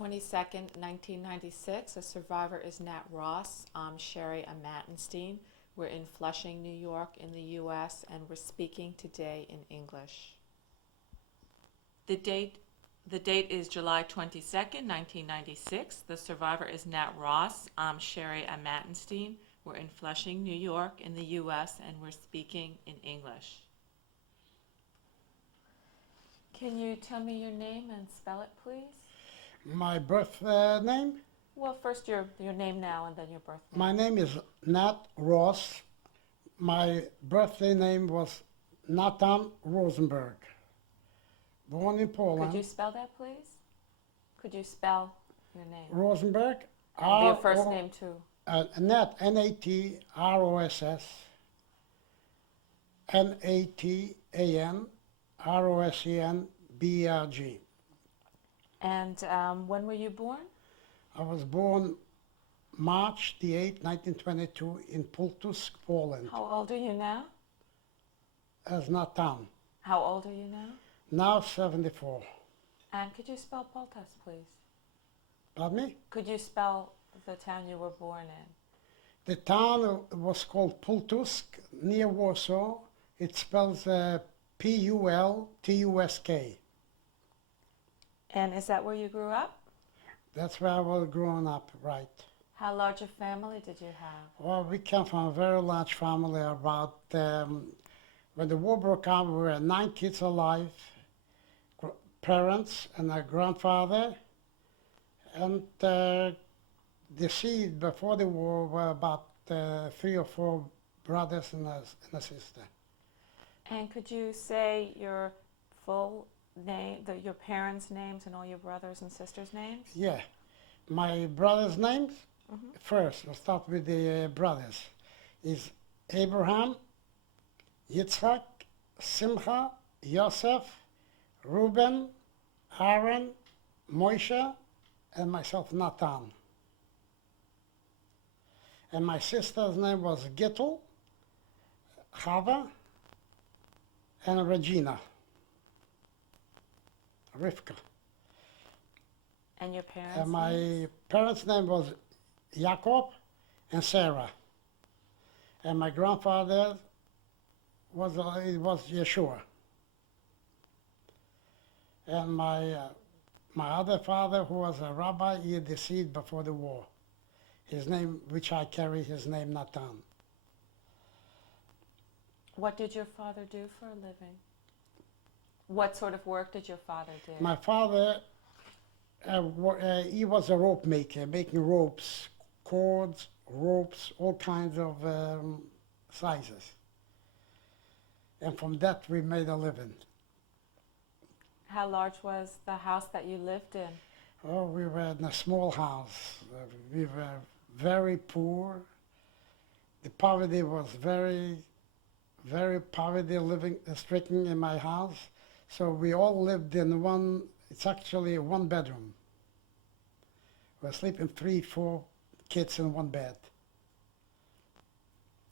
22nd, 1996. The survivor is Nat Ross. I'm Sherry Amatenstein. We're in Flushing, New York in the U.S., and we're speaking today in English. The date is July 22nd, 1996. The survivor is Nat Ross. I'm Sherry Amatenstein. We're in Flushing, New York in the U.S., and we're speaking in English. Can you tell me your name and spell it, please? My birth name? Well, first your name now and then your birth name. My name is Nat Ross. My birthday name was Nathan Rosenberg. Born in Poland. Could you spell that, please? Could you spell your name? Rosenberg. Your first name, too. Nat, N-A-T-R-O-S-S. N-A-T-A-N R-O-S-E-N-B-E-R-G. And when were you born? I was born March the 8th, 1922 in Pultusk, Poland. How old are you now? As Nathan. How old are you now? Now 74. And could you spell Poltas, please? Pardon me? Could you spell the town you were born in? The town was called Pultusk, near Warsaw. It spells P-U-L-T-U-S-K. And is that where you grew up? That's where I was growing up, right. How large a family did you have? Well, we came from a very large family. About when the war broke out, we were 9 kids alive, parents and a grandfather, and deceased before the war were about 3 or 4 brothers and a sister. And could you say your full name, your parents' names and all your brothers and sisters' names? Yeah. My brothers' names, first, we'll start with the brothers, is Abraham, Yitzhak, Simcha, Yosef, Reuben, Aaron, Moshe, and myself, Nathan. And my sister's name was Ghetto, Chava, and Regina. Rivka. And your parents' And my names? parents' name was Jacob and Sarah. And my grandfather was Yeshua. And my other father, who was a rabbi, he deceased before the war. His name, which I carry, his name Nathan. What did your father do for a living? What sort of work did your father do? My father, he was a rope maker, making ropes, cords, ropes, all kinds of sizes. And from that we made a living. How large was the house that you lived in? Oh, we were in a small house. We were very poor. The poverty was very, very poverty living stricken in my house. So we all lived in one, it's actually one bedroom. We're sleeping 3, 4 kids in one bed.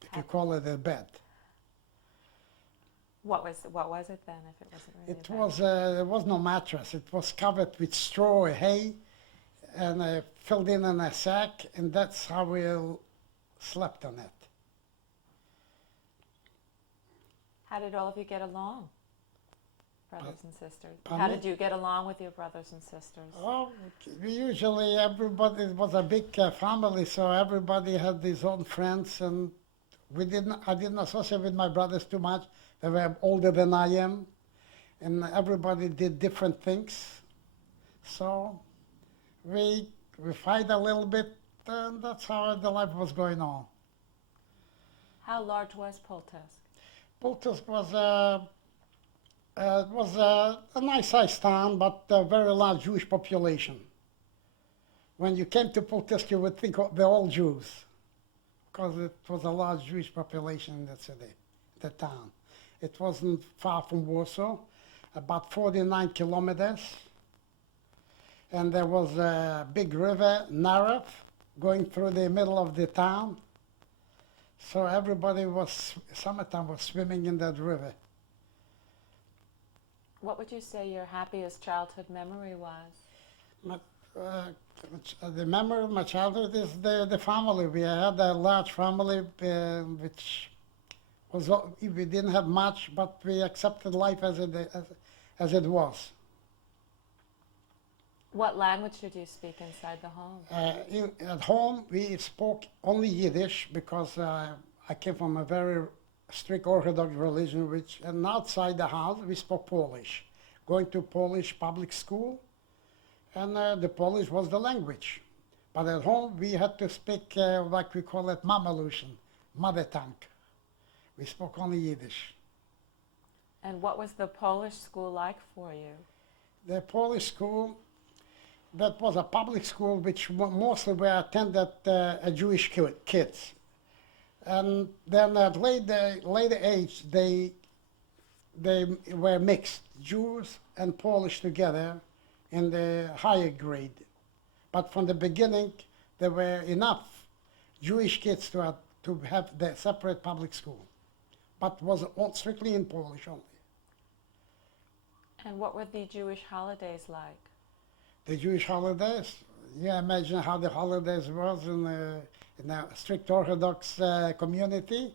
If you call it a bed. What was it then, if it wasn't really a bed? There was no mattress. It was covered with straw, hay, and filled in a sack, and that's how we slept on it. How did all of you get along, brothers and sisters? Pardon How me? did you get along with your brothers and sisters? Oh, usually everybody, it was a big family, so everybody had his own friends, and I didn't associate with my brothers too much. They were older than I am, and everybody did different things. So we fight a little bit, and that's how the life was going on. How large was Poltusk? Pultusk was a nice sized town, but a very large Jewish population. When you came to Pultusk, you would think they're all Jews, because it was a large Jewish population in that city, the town. It wasn't far from Warsaw, about 49 kilometers. And there was a big river, Narew, going through the middle of the town. So everybody summertime was swimming in that river. What would you say your happiest childhood memory was? The memory of my childhood is the family. We had a large family, which was we didn't have much, but we accepted life as it was. What language did you speak inside the home? At home, we spoke only Yiddish because I came from a very strict Orthodox religion, and outside the house, we spoke Polish. Going to Polish public school, and the Polish was the language. But at home, we had to speak, like we call it, Mamalusian, mother tongue. We spoke only Yiddish. And what was the Polish school like for you? The Polish school, that was a public school which mostly were attended Jewish kids. And then at later age, they were mixed, Jews and Polish together in the higher grade. But from the beginning, there were enough Jewish kids to have the separate public school, but was all strictly in Polish only. And what were the Jewish holidays like? The Jewish holidays, you imagine how the holidays was in a strict Orthodox community.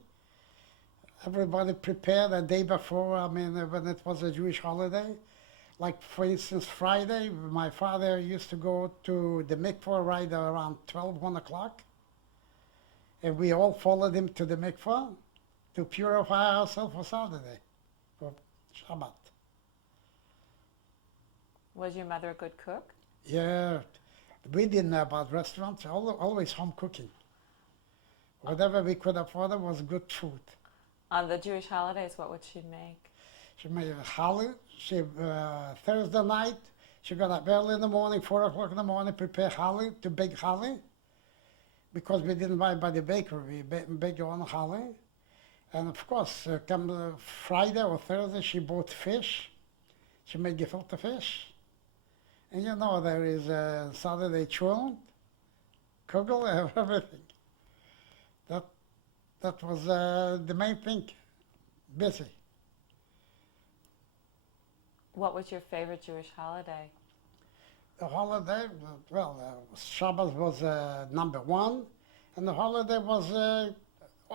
Everybody prepared a day before, when it was a Jewish holiday. Like, for instance, Friday, my father used to go to the mikvah right around 12, 1 o'clock. And we all followed him to the mikvah to purify ourselves for Saturday, for Shabbat. Was your mother a good cook? Yeah, we didn't know about restaurants, always home cooking. Whatever we could afford was good food. On the Jewish holidays, what would she make? She made a challah. Thursday night, she got up early in the morning, 4 o'clock in the morning, prepare challah, to bake challah. Because we didn't buy by the bakery, we baked our own challah. And of course, come Friday or Thursday, she bought fish. She made gefilte fish. And you know, there is Saturday churn, kugel, everything. That was the main thing, busy. What was your favorite Jewish holiday? The holiday, well, Shabbat was number one, and the holiday was,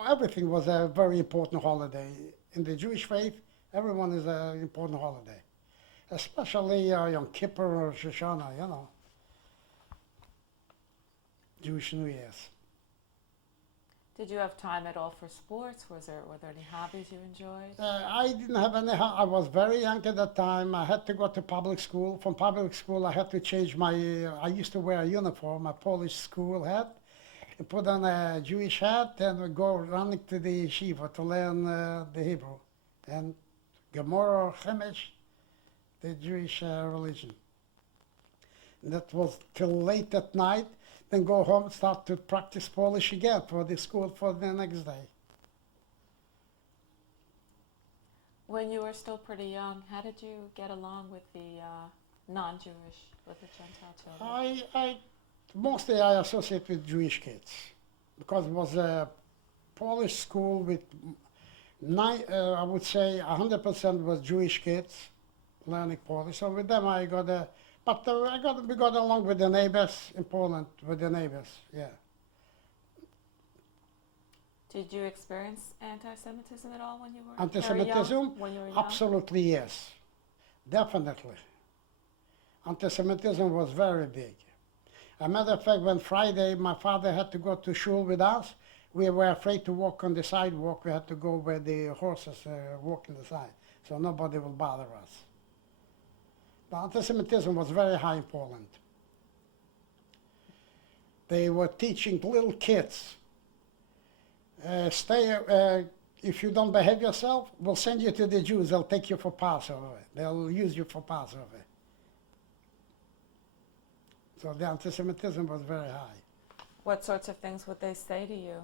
everything was a very important holiday. In the Jewish faith, everyone is an important holiday, especially Yom Kippur or Shoshana, you know, Jewish New Year's. Did you have time at all for sports? Were there any hobbies you enjoyed? I didn't have any. I was very young at that time. I had to go to public school. From public school, I had to change my. I used to wear a uniform, a Polish school hat, and put on a Jewish hat, and go running to the yeshiva to learn the Hebrew, and Gemara or Chumash, the Jewish religion. And that was till late at night. Then go home, start to practice Polish again for the school for the next day. When you were still pretty young, how did you get along with the non-Jewish, with the Gentile children? Mostly I associate with Jewish kids because it was a Polish school with I would say 100% was Jewish kids learning Polish. So with them I got a. But we got along with the neighbors in Poland, with the neighbors, yeah. Did you experience anti-Semitism at all when you were Anti-Semitism? very young? When you were young? Absolutely yes, definitely. Anti-Semitism was very big. As a matter of fact, when Friday my father had to go to shul with us, we were afraid to walk on the sidewalk. We had to go where the horses walk on the side, so nobody will bother us. The anti-Semitism was very high in Poland. They were teaching little kids, if you don't behave yourself, we'll send you to the Jews. They'll take you for Passover. They'll use you for Passover. So the anti-Semitism was very high. What sorts of things would they say to you?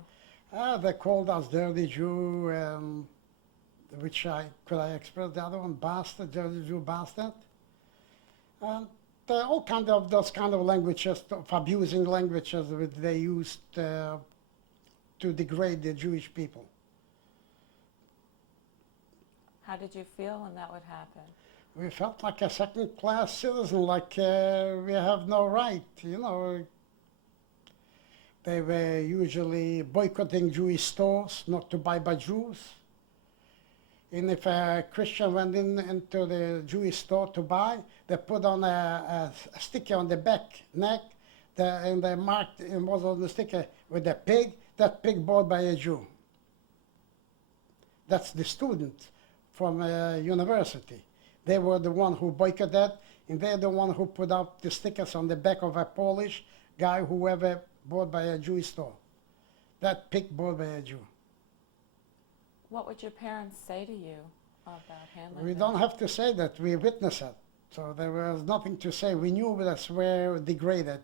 They called us dirty Jew, which could I express the other one? Bastard, dirty Jew, bastard. And all kind of those kind of languages, of abusing languages that they used to degrade the Jewish people. How did you feel when that would happen? We felt like a second-class citizen, like we have no right, you know. They were usually boycotting Jewish stores, not to buy by Jews. And if a Christian went into the Jewish store to buy, they put on a sticker on the back neck, and they marked, it was on the sticker with a pig, that pig bought by a Jew. That's the student from a university. They were the one who boycotted that, and they're the one who put up the stickers on the back of a Polish guy, whoever bought by a Jewish store. That pig bought by a Jew. What would your parents say to you about handling We this? don't have to say that, we witnessed it. So there was nothing to say. We knew that we were degraded.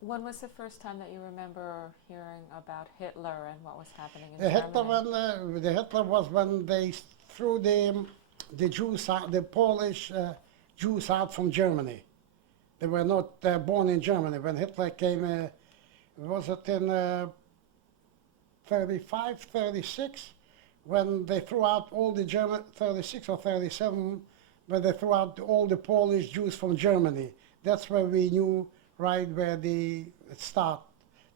When was the first time that you remember hearing about Hitler and what was happening in The Hitler, Germany? the Hitler was when they threw the Jews out, the Polish Jews out from Germany. They were not born in Germany. When Hitler came, was it in 35, 36, when they threw out all the German, 36 or 37, when they threw out all the Polish Jews from Germany. That's where we knew right where the start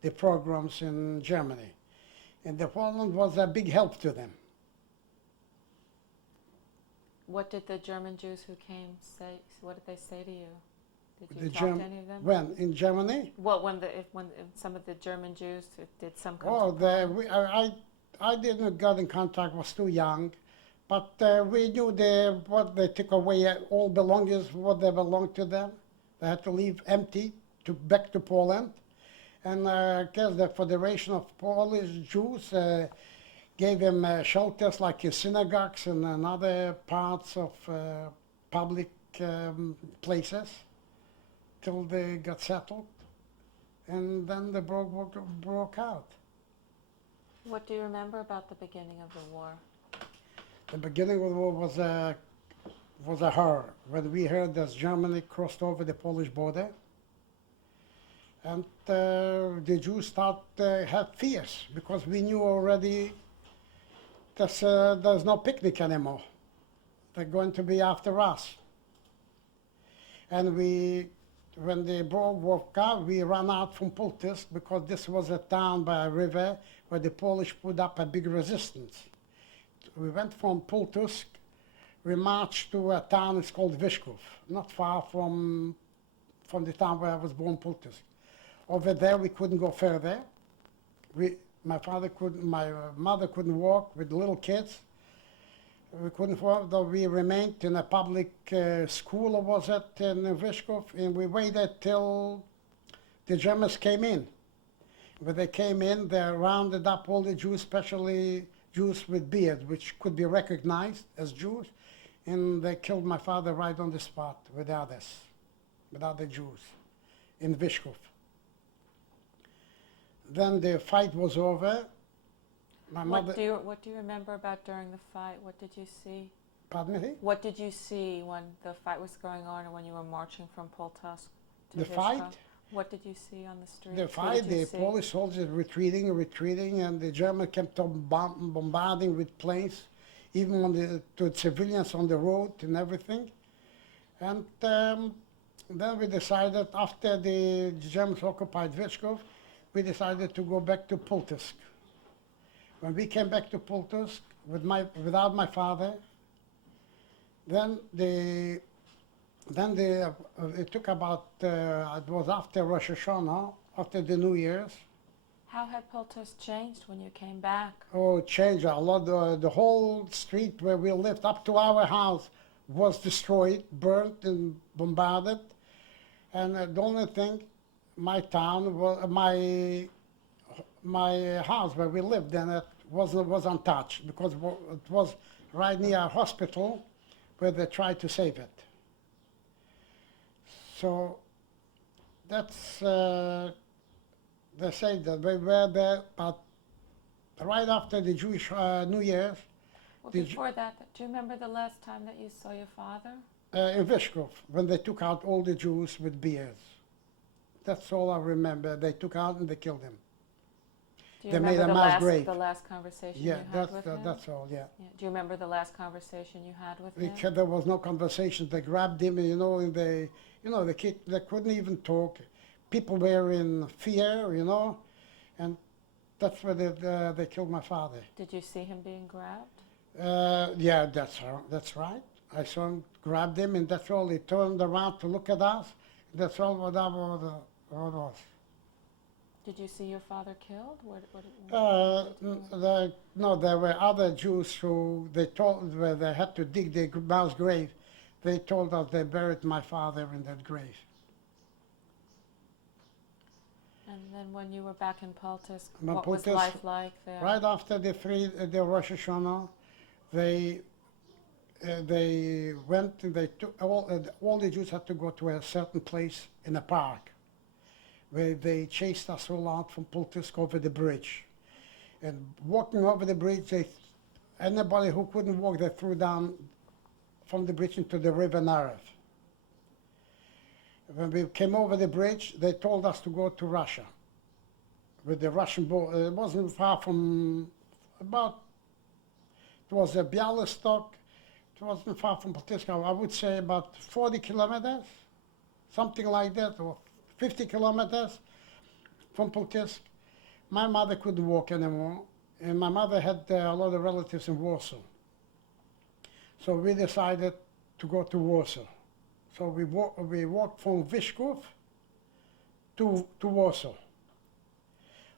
the programs in Germany. And the Poland was a big help to them. What did the German Jews who came say? What did they say to you? Did you The talk to any of them? When? In Germany? Well, when some of the German Jews did some come Oh, to Poland? I didn't get in contact, was too young. But we knew what they took away, all belongings, what they belonged to them. They had to leave empty back to Poland. And I guess the Federation of Polish Jews gave them shelters like in synagogues and other parts of public places till they got settled. And then the broke out. What do you remember about the beginning of the war? The beginning of the war was a horror when we heard that Germany crossed over the Polish border. And the Jews had fears because we knew already that there's no picnic anymore. They're going to be after us. And when the war broke out, we ran out from Pultusk because this was a town by a river where the Polish put up a big resistance. We went from Pultusk, we marched to a town, it's called Vyshkov, not far from the town where I was born, Pultusk. Over there, we couldn't go further. My mother couldn't walk with little kids. We couldn't walk, though we remained in a public school, was it, in Vyshkov, and we waited till the Germans came in. When they came in, they rounded up all the Jews, especially Jews with beard, which could be recognized as Jews, and they killed my father right on the spot with the other Jews, in Vyshkov. Then the fight was over. My mother. What do you remember about during the fight? What did you see? Pardon me? What did you see when the fight was going on or when you were marching from Pultusk to The Vyshkov? fight? What did you see on the street? The fight, the Polish soldiers retreating, and the Germans kept on bombarding with planes, even to civilians on the road and everything. And then we decided, after the Germans occupied Vyshkov, we decided to go back to Pultusk. When we came back to Pultusk without my father, then it took about, it was after Rosh Hashanah, after the New Year's. How had Pultusk changed when you came back? Oh, it changed a lot. The whole street where we lived up to our house was destroyed, burnt and bombarded. And the only thing, my town, my house where we lived, and it was untouched because it was right near a hospital where they tried to save it. So that's, they say that we were there, but right after the Jewish New Year's. Well, before that, do you remember the last time that you saw your father? In Vyshkov, when they took out all the Jews with beards. That's all I remember. They took out and they killed him. Do you They made remember a mass grave. the last conversation Yeah, you had with him? that's all, yeah. Yeah. Do you remember the last conversation you had with him? There was no conversation. They grabbed him, and they couldn't even talk. People were in fear, and that's where they killed my father. Did you see him being grabbed? Yeah, that's right. I saw him, grabbed him, and that's all. He turned around to look at us. That's all what was. Did you see your father killed? No, there were other Jews who where they had to dig their mass grave. They told us they buried my father in that grave. And then when you were back in Poltisk, In what was Poltisk, life like there? Right after the Rosh Hashanah, they went and they took all the Jews had to go to a certain place in a park, where they chased us all out from Poltisk over the bridge. And walking over the bridge, anybody who couldn't walk, they threw down from the bridge into the river Narev. When we came over the bridge, they told us to go to Russia. With the Russian border, it wasn't far from it was a Bialystok, it wasn't far from Poltisk. I would say about 40 kilometers, something like that, or 50 kilometers from Poltisk. My mother couldn't walk anymore, and my mother had a lot of relatives in Warsaw. So we decided to go to Warsaw. So we walked from Vyszków to Warsaw.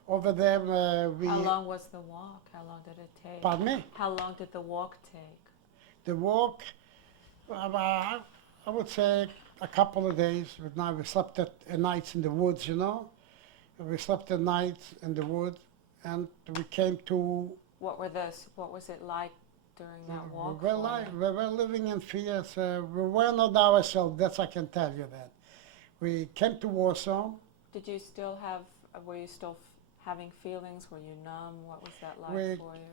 Over there, How long was the walk? How long did it take? Pardon me? How long did the walk take? The walk, I would say a couple of days. Now we slept at nights in the woods, We slept at nights in the woods, and we came to. What was it like during that walk? We were living in fear. So we were not ourselves. That's I can tell you that. We came to Warsaw. Were you still having feelings? Were you numb? What was that like for you?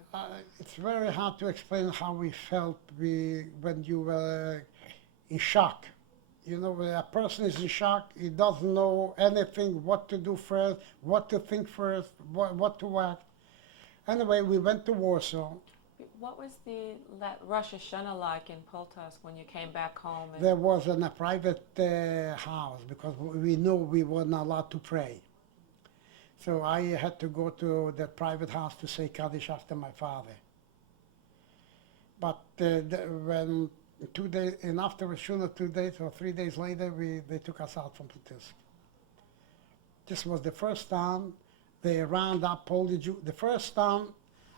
It's very hard to explain how we felt when you were in shock. When a person is in shock, he doesn't know anything, what to do first, what to think first, what to act. Anyway, we went to Warsaw. What was the Rosh Hashanah like in Poltisk when you came back home? There was in a private house because we knew we were not allowed to pray. So I had to go to the private house to say Kaddish after my father. But when 2 days, and after Shuna 2 days or 3 days later, they took us out from Poltisk. This was the first time they round up all the Jews. The first time,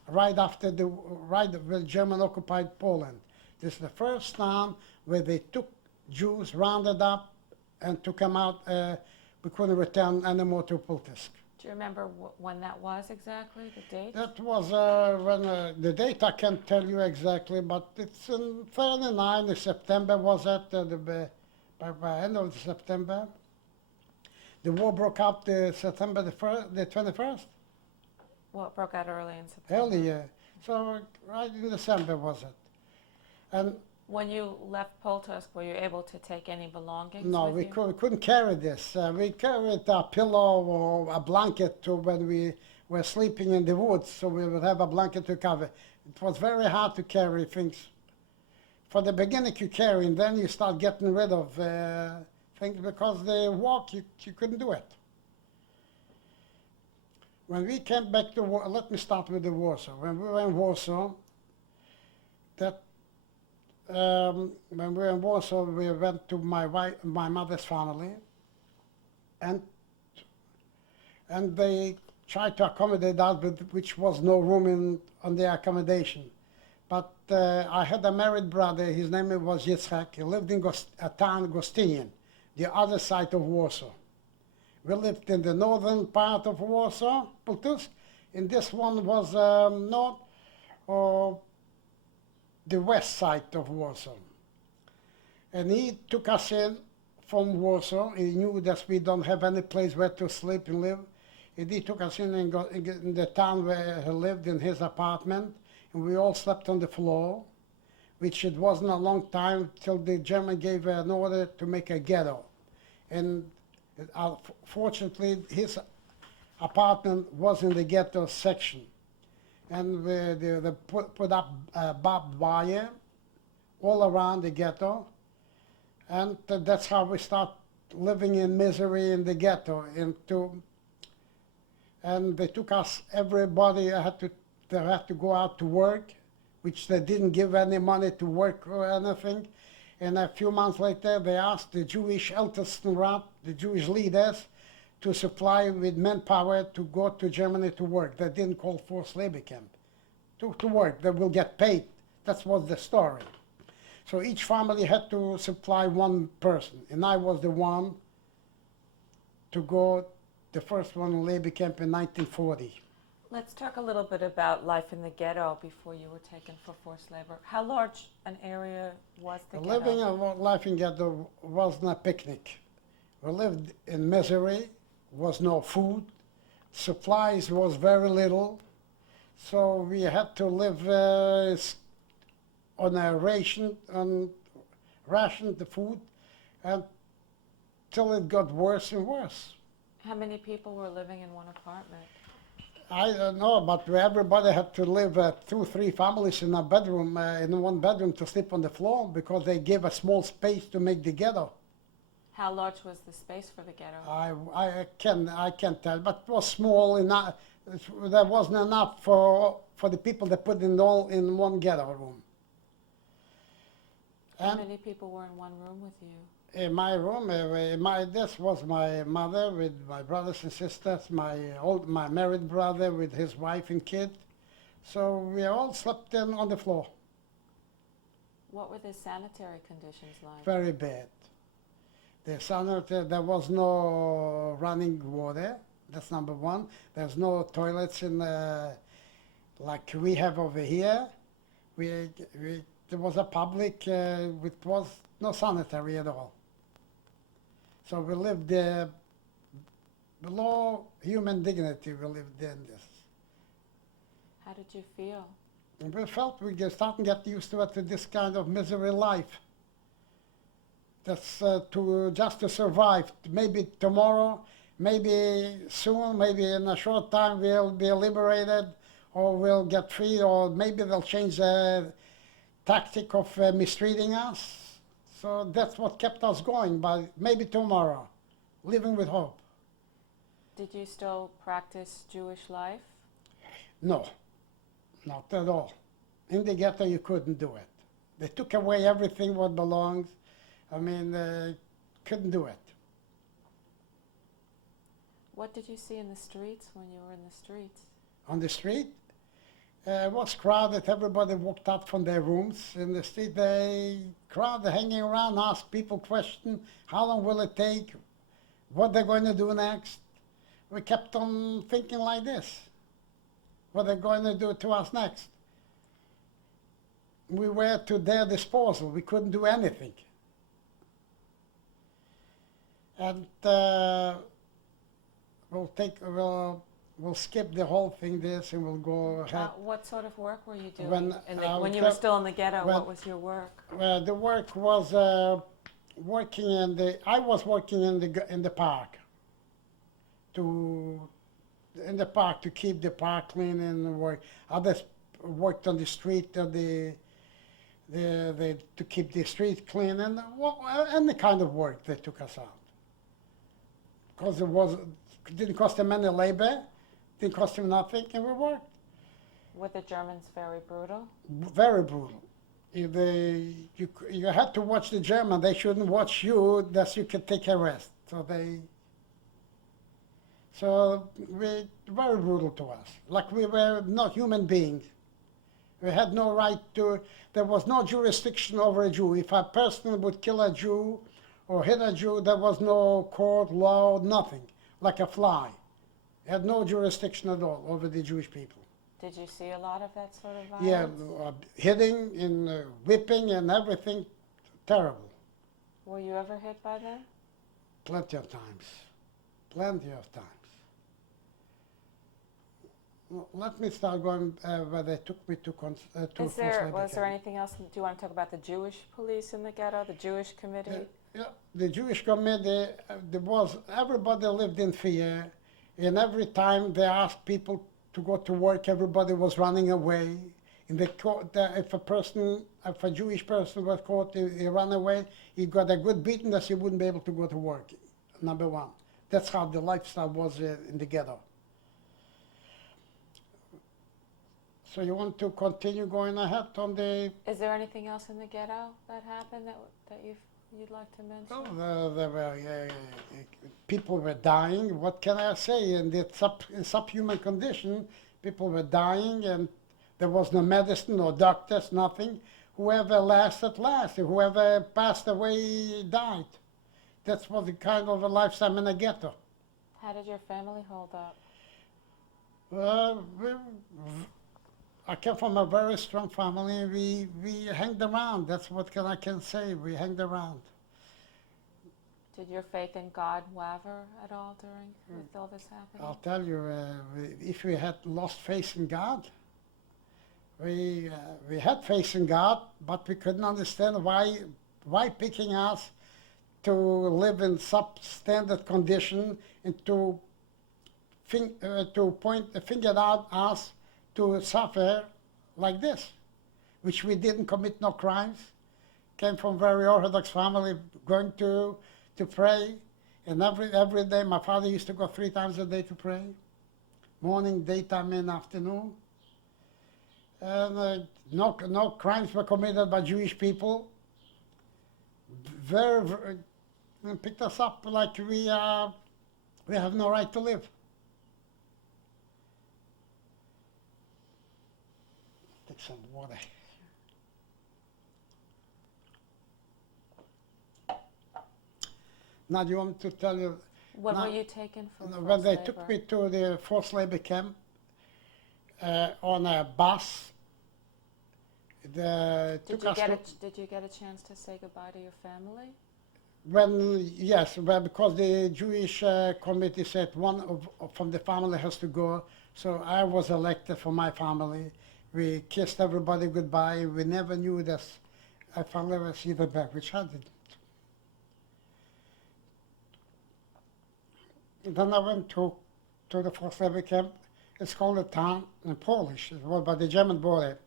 right when German occupied Poland. This is the first time where they took Jews, rounded up, and took them out. We couldn't return anymore to Poltisk. Do you remember when that was exactly, the date? That was when the date I can't tell you exactly, but it's in 39 in September was it, by end of September. The war broke out September the 21st? Well, it broke out early in September. Earlier, so right in December was it. And when you left Poltisk, were you able to take any belongings no, with we you? couldn't carry this. We carried a pillow or a blanket to when we were sleeping in the woods, so we would have a blanket to cover. It was very hard to carry things. For the beginning you carry, and then you start getting rid of things because the walk, you couldn't do it. When we came back to Warsaw, let me start with the Warsaw. When we were in Warsaw, when we were in Warsaw, we went to my mother's family, and they tried to accommodate us, which was no room on the accommodation. But I had a married brother. His name was Yitzhak. He lived in a town, Gostynian, the other side of Warsaw. We lived in the northern part of Warsaw, Poltisk, and this one was north or the west side of Warsaw. And he took us in from Warsaw. He knew that we don't have any place where to sleep and live. And he took us in the town where he lived in his apartment, and we all slept on the floor, which it wasn't a long time till the German gave an order to make a ghetto. And fortunately, his apartment was in the ghetto section. And they put up barbed wire all around the ghetto. And that's how we start living in misery in the ghetto. And they took us, everybody they had to go out to work, which they didn't give any money to work or anything. And a few months later, they asked the Jewish Ältestenrat, the Jewish leaders, to supply with manpower to go to Germany to work. They didn't call forced labor camp. To work, they will get paid. That was the story. So each family had to supply one person, and I was the one to go, the first one in labor camp in 1940. Let's talk a little bit about life in the ghetto before you were taken for forced labor. How large an area was the ghetto? Living a life in ghetto wasn't a picnic. We lived in misery, was no food, supplies was very little, so we had to live on a ration the food until it got worse and worse. How many people were living in one apartment? I don't know, but everybody had to live 2-3 families in a bedroom, in one bedroom to sleep on the floor because they gave a small space to make the ghetto. How large was the space for the ghetto? I can't tell, but it was small enough. There wasn't enough for the people that put it all in one ghetto room. How many people were in one room with you? In my room, this was my mother with my brothers and sisters, my married brother with his wife and kid. So we all slept on the floor. What were the sanitary conditions like? Very bad. The sanitary, there was no running water. That's number one. There's no toilets in like we have over here. There was a public, it was no sanitary at all. So we lived below human dignity. We lived in this. How did you feel? And we felt we starting to get used to it, to this kind of misery life. That's just to survive. Maybe tomorrow, maybe soon, maybe in a short time we'll be liberated, or we'll get free, or maybe they'll change the tactic of mistreating us. So that's what kept us going, but maybe tomorrow, living with hope. Did you still practice Jewish life? No, not at all. In the ghetto, you couldn't do it. They took away everything what belongs. I mean, couldn't do it. What did you see in the streets when you were in the streets? On the street, it was crowded. Everybody walked out from their rooms. In the street, they crowded, hanging around, asked people questions. How long will it take? What they're going to do next? We kept on thinking like this. What they're going to do to us next? We were to their disposal. We couldn't do anything. And we'll skip the whole thing, and we'll go ahead. What sort of work were you doing When you were still in the ghetto? What was your work? The work was working I was working in the park to keep the park clean and work. Others worked on the street to keep the street clean and any kind of work they took us out. Because it didn't cost them any labor, didn't cost them nothing, and we worked. Were the Germans very brutal? Very brutal. You had to watch the German. They shouldn't watch you, that you could take a rest. So very brutal to us. Like we were not human beings. We had no right to. There was no jurisdiction over a Jew. If a person would kill a Jew or hit a Jew, there was no court, law, nothing, like a fly. Had no jurisdiction at all over the Jewish people. Did you see a lot of that sort of violence? Yeah, hitting and whipping and everything, terrible. Were you ever hit by them? Plenty of times. Plenty of times. Well, let me start going where they took me to Was there anything else? Do you want to talk about the Jewish police in the ghetto, the Jewish committee? Yeah, the Jewish committee, everybody lived in fear, And every time they asked people to go to work, everybody was running away. In the court, if a Jewish person was caught, he ran away, he got a good beating that he wouldn't be able to go to work, number one. That's how the lifestyle was in the ghetto. So you want to continue going ahead on the... Is there anything else in the ghetto that happened that you'd like to mention? People were dying. What can I say? In subhuman condition, people were dying, and there was no medicine, no doctors, nothing. Whoever lasted, lasted. Whoever passed away died. That was the kind of a lifestyle in a ghetto. How did your family hold up? I came from a very strong family. We hanged around. That's what I can say. We hanged around. Did your faith in God waver at all with all this happening? I'll tell you, if we had lost faith in God, we had faith in God, but we couldn't understand why picking us to live in substandard condition and to point the finger at us to suffer like this, which we didn't commit no crimes, came from very Orthodox family, going to pray, and every day my father used to go 3 times a day to pray, morning, daytime, and afternoon. And no crimes were committed by Jewish people. Very, picked us up like we have no right to live. Take some water. Now, do you want me to tell you? When were you taken from forced When they labor? took me to the forced labor camp on a bus, Did you get a chance to say goodbye to your family? Yes, because the Jewish committee said one from the family has to go, so I was elected for my family. We kissed everybody goodbye. We never knew that if I'll ever see them back, which I did. Then I went to the forced labor camp. It's called a town in Polish. It was by the German border.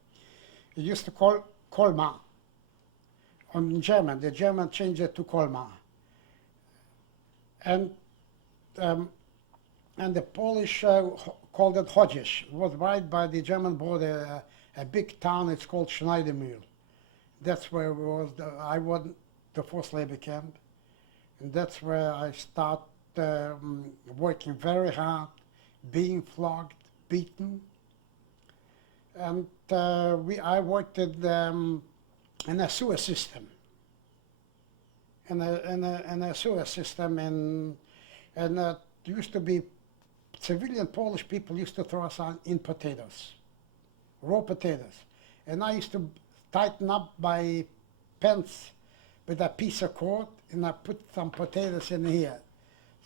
It used to call Colmar. In German, the German changed it to Colmar. And the Polish called it Chodzisz. It was right by the German border, a big town. It's called Schneidermühl. That's where I went to forced labor camp, and that's where I started working very hard, being flogged, beaten, and I worked in a sewer system. In a sewer system, and used to be civilian Polish people used to throw us in potatoes, raw potatoes, and I used to tighten up my pants with a piece of cord, and I put some potatoes in here.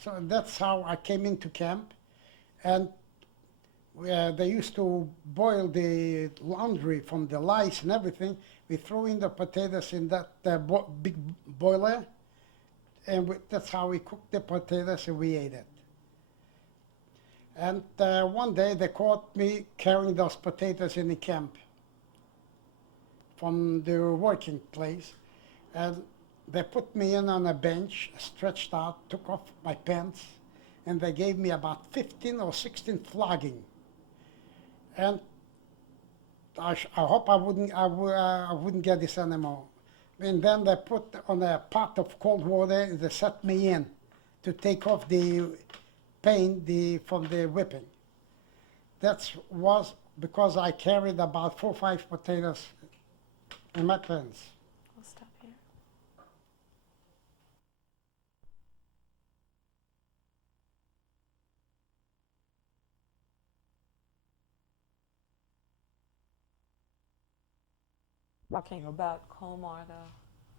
So that's how I came into camp, and they used to boil the laundry from the lice and everything. We throw in the potatoes in that big boiler, and that's how we cooked the potatoes and we ate it. And one day they caught me carrying those potatoes in the camp from the working place, and they put me in on a bench, stretched out, took off my pants, and they gave me about 15 or 16 flogging. And I hope I wouldn't get this anymore. And then they put on a pot of cold water, and they set me in to take off the pain from the whipping. That was because I carried about 4 or 5 potatoes in my pants. I'll stop here. Talking about Colmar,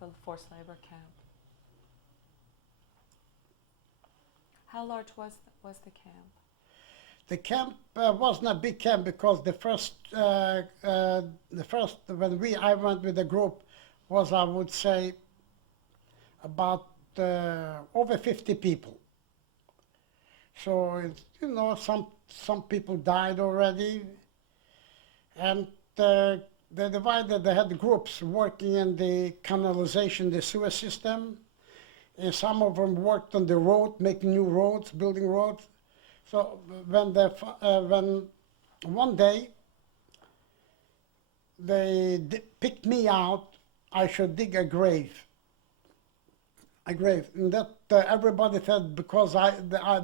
the forced labor camp. How large was the camp? The camp wasn't a big camp because the first when I went with the group was, I would say, about over 50 people. So, some people died already, and they divided, they had groups working in the canalization, the sewer system, and some of them worked on the road, making new roads, building roads. So when one day they picked me out, I should dig a grave. And that everybody said because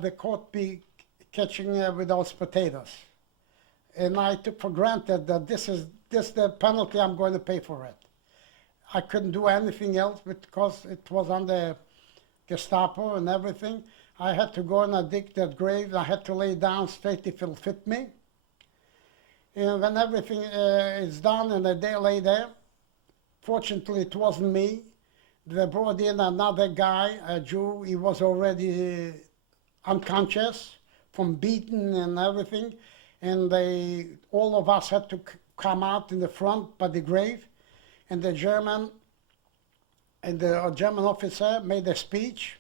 they caught me catching with those potatoes, and I took for granted that this the penalty I'm going to pay for it. I couldn't do anything else because it was under Gestapo and everything. I had to go and dig that grave. I had to lay down straight if it'll fit me. And when everything is done and they lay there, fortunately it wasn't me. They brought in another guy, a Jew. He was already unconscious from beating and everything. And all of us had to come out in the front by the grave. And the German officer made a speech.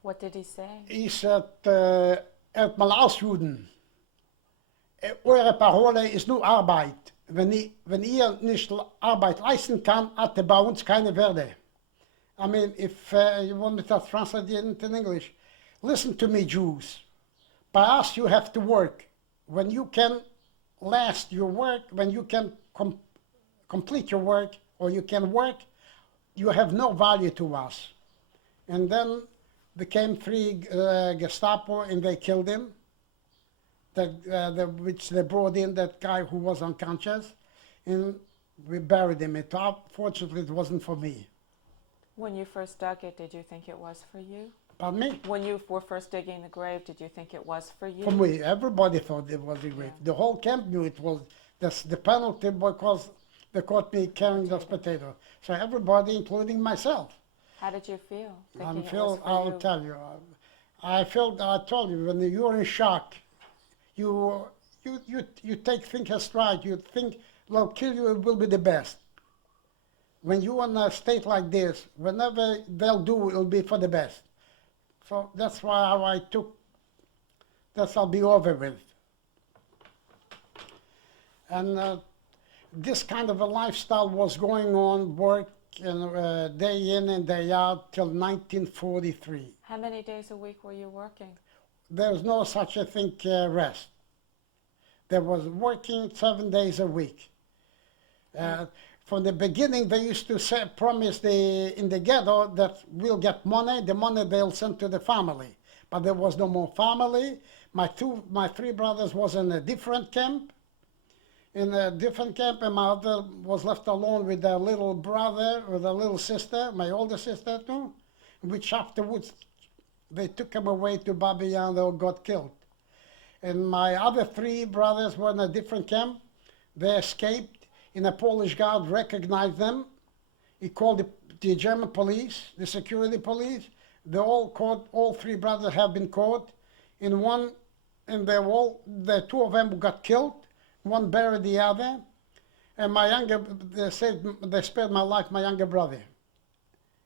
What did he say? He said, "Erst mal ausjuden. Eure Parole ist nur Arbeit. Wenn ihr nicht Arbeit leisten kann, hat bei uns keine Werte." I mean, if you want me to translate it in English, listen to me, Jews. By us, you have to work. When you can last your work, when you can complete your work, or you can work, you have no value to us. And then there came 3 Gestapo and they killed him, which they brought in that guy who was unconscious, and we buried him. Fortunately, it wasn't for me. When you first dug it, did you think it was for you? Pardon me? When you were first digging the grave, did you think it was for you? For me, everybody thought it was a grave. Yeah. The whole camp knew it was. That's the penalty because they caught me carrying those potatoes. So everybody, including myself. How did you feel? I'll tell you. I told you, when you're in shock, you take things as stride. You think, well, kill you, it will be the best. When you're in a state like this, whenever they'll do, it'll be for the best. So that's why I took, I'll be over with. And this kind of a lifestyle was going on, work and day in and day out till 1943. How many days a week were you working? There's no such a thing rest. There was working 7 days a week. From the beginning, they used to promise in the ghetto that we'll get money. The money they'll send to the family, but there was no more family. My 3 brothers was in a different camp. In a different camp, and my mother was left alone with a little brother, with a little sister, my older sister too, which afterwards they took them away to Babiyan, they all got killed. And my other 3 brothers were in a different camp. They escaped, and a Polish guard recognized them. He called the German police, the security police. They all caught, all 3 brothers have been caught. The 2 of them got killed. One buried the other, and they spared my life, my younger brother,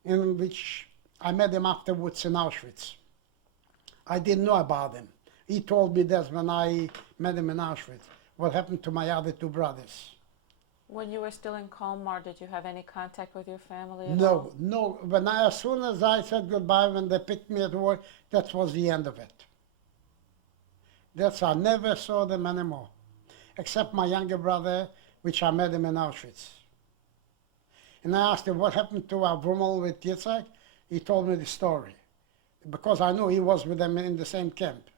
in which I met him afterwards in Auschwitz. I didn't know about him. He told me that when I met him in Auschwitz, what happened to my other 2 brothers. When you were still in Colmar, did you have any contact with your family at all? No. As soon as I said goodbye, when they picked me at work, that was the end of it. I never saw them anymore. Except my younger brother, which I met him in Auschwitz. And I asked him what happened to Avrumel with Yitzhak. He told me the story, because I knew he was with them in the same camp.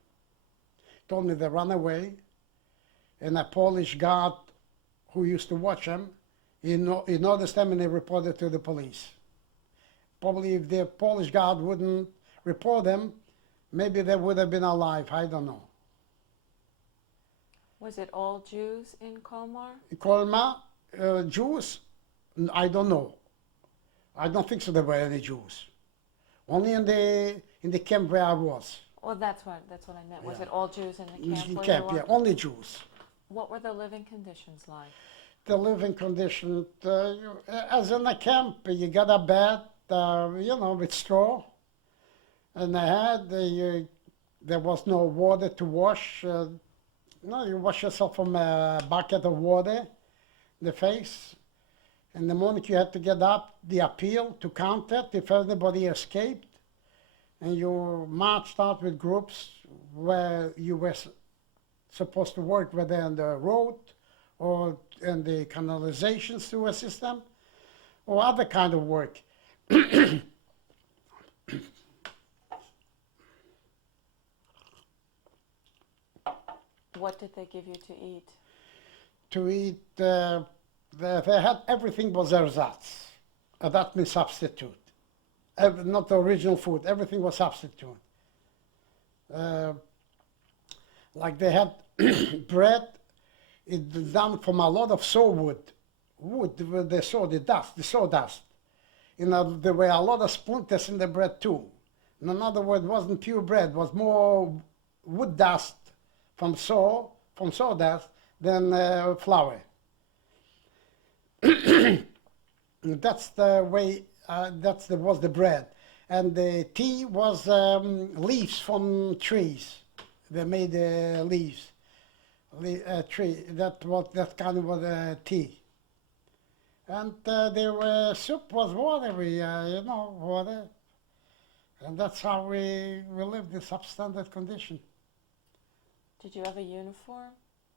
He told me they ran away, and a Polish guard who used to watch them, he noticed them and he reported to the police. Probably if the Polish guard wouldn't report them, maybe they would have been alive, I don't know. Was it all Jews in Colmar? Colmar, Jews? I don't know. I don't think so there were any Jews. Only in the camp where I was. Well, that's what I meant. Was Yeah. it all Jews in the camp? where you Yeah, were? only Jews. What were the living conditions like? The living condition, as in a camp, you got a bed, with straw, And there was no water to wash. No, you wash yourself from a bucket of water, the face. In the morning you had to get up, the appeal to count it if anybody escaped. And you marched out with groups where you were supposed to work, whether on the road or in the canalization sewer system or other kind of work. What did they give you to eat? To eat, they had everything was ersatz. That means substitute. Not the original food, everything was substitute. Like they had bread, it's done from a lot of sawwood. Wood, where they saw the dust, the sawdust. There were a lot of splinters in the bread too. In other words, it wasn't pure bread, it was more wood dust from sawdust than flour. That's the way, was the bread. And the tea was leaves from trees. They made leaves, tree. That kind of was tea. And soup was watery, water. And that's how we lived in substandard condition. Did you have a uniform?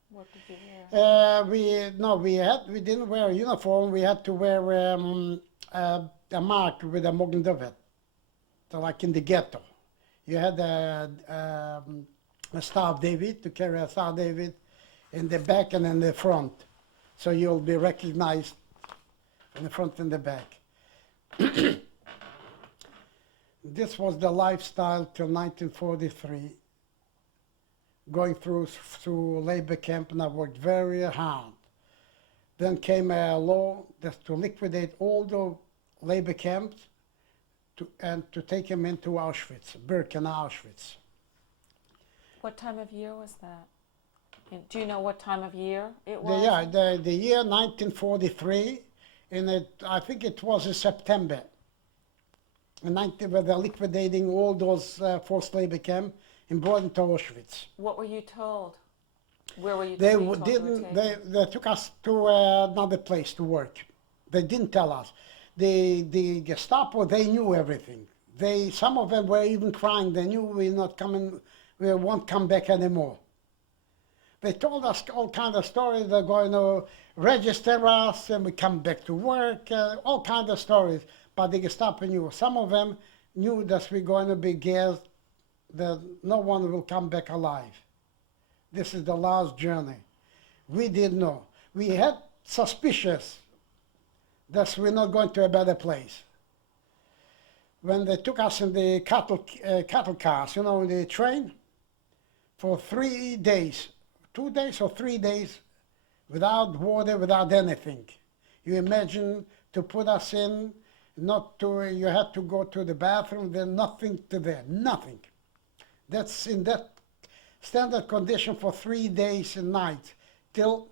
What did you wear? We didn't wear a uniform. We had to wear a mark with a Mogen David. So like in the ghetto. You had a Star of David, to carry a Star of David in the back and in the front. So you'll be recognized in the front and the back. This was the lifestyle till 1943. Going through labor camp, and I worked very hard. Then came a law to liquidate all the labor camps and to take them into Auschwitz, Birkenau Auschwitz. What time of year was that? Do you know what time of year it was? The year 1943, and I think it was in September. Where they're liquidating all those forced labor camps and brought into Auschwitz. What were you told? Where were you They told didn't. They took us to another place to work. They didn't tell us. The Gestapo, they knew everything. Some of them were even crying. They knew we're not coming. We won't come back anymore. They told us all kinds of stories. They're going to register us and we come back to work. All kinds of stories. But the Gestapo knew. Some of them knew that we're going to be gassed, that no one will come back alive. This is the last journey. We didn't know. We had suspicious that we're not going to a better place. When they took us in the cattle cars, the train, for 3 days, 2 days or 3 days, without water, without anything. You imagine to put us in, you had to go to the bathroom, then nothing to there, nothing. That's in that standard condition for 3 days and nights till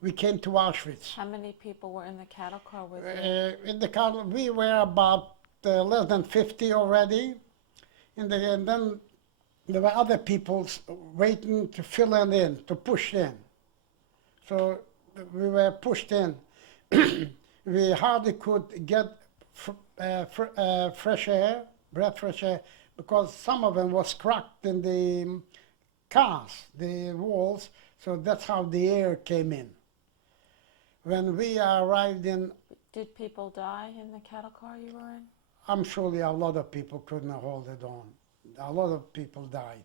we came to Auschwitz. How many people were in the cattle car with you? In the car, we were about less than 50 already. And then there were other people waiting to fill in, to push in. So we were pushed in. We hardly could get fresh air, because some of them was cracked in the cars, the walls, so that's how the air came in. When we arrived in... Did people die in the cattle car you were in? I'm sure a lot of people couldn't hold it on. A lot of people died.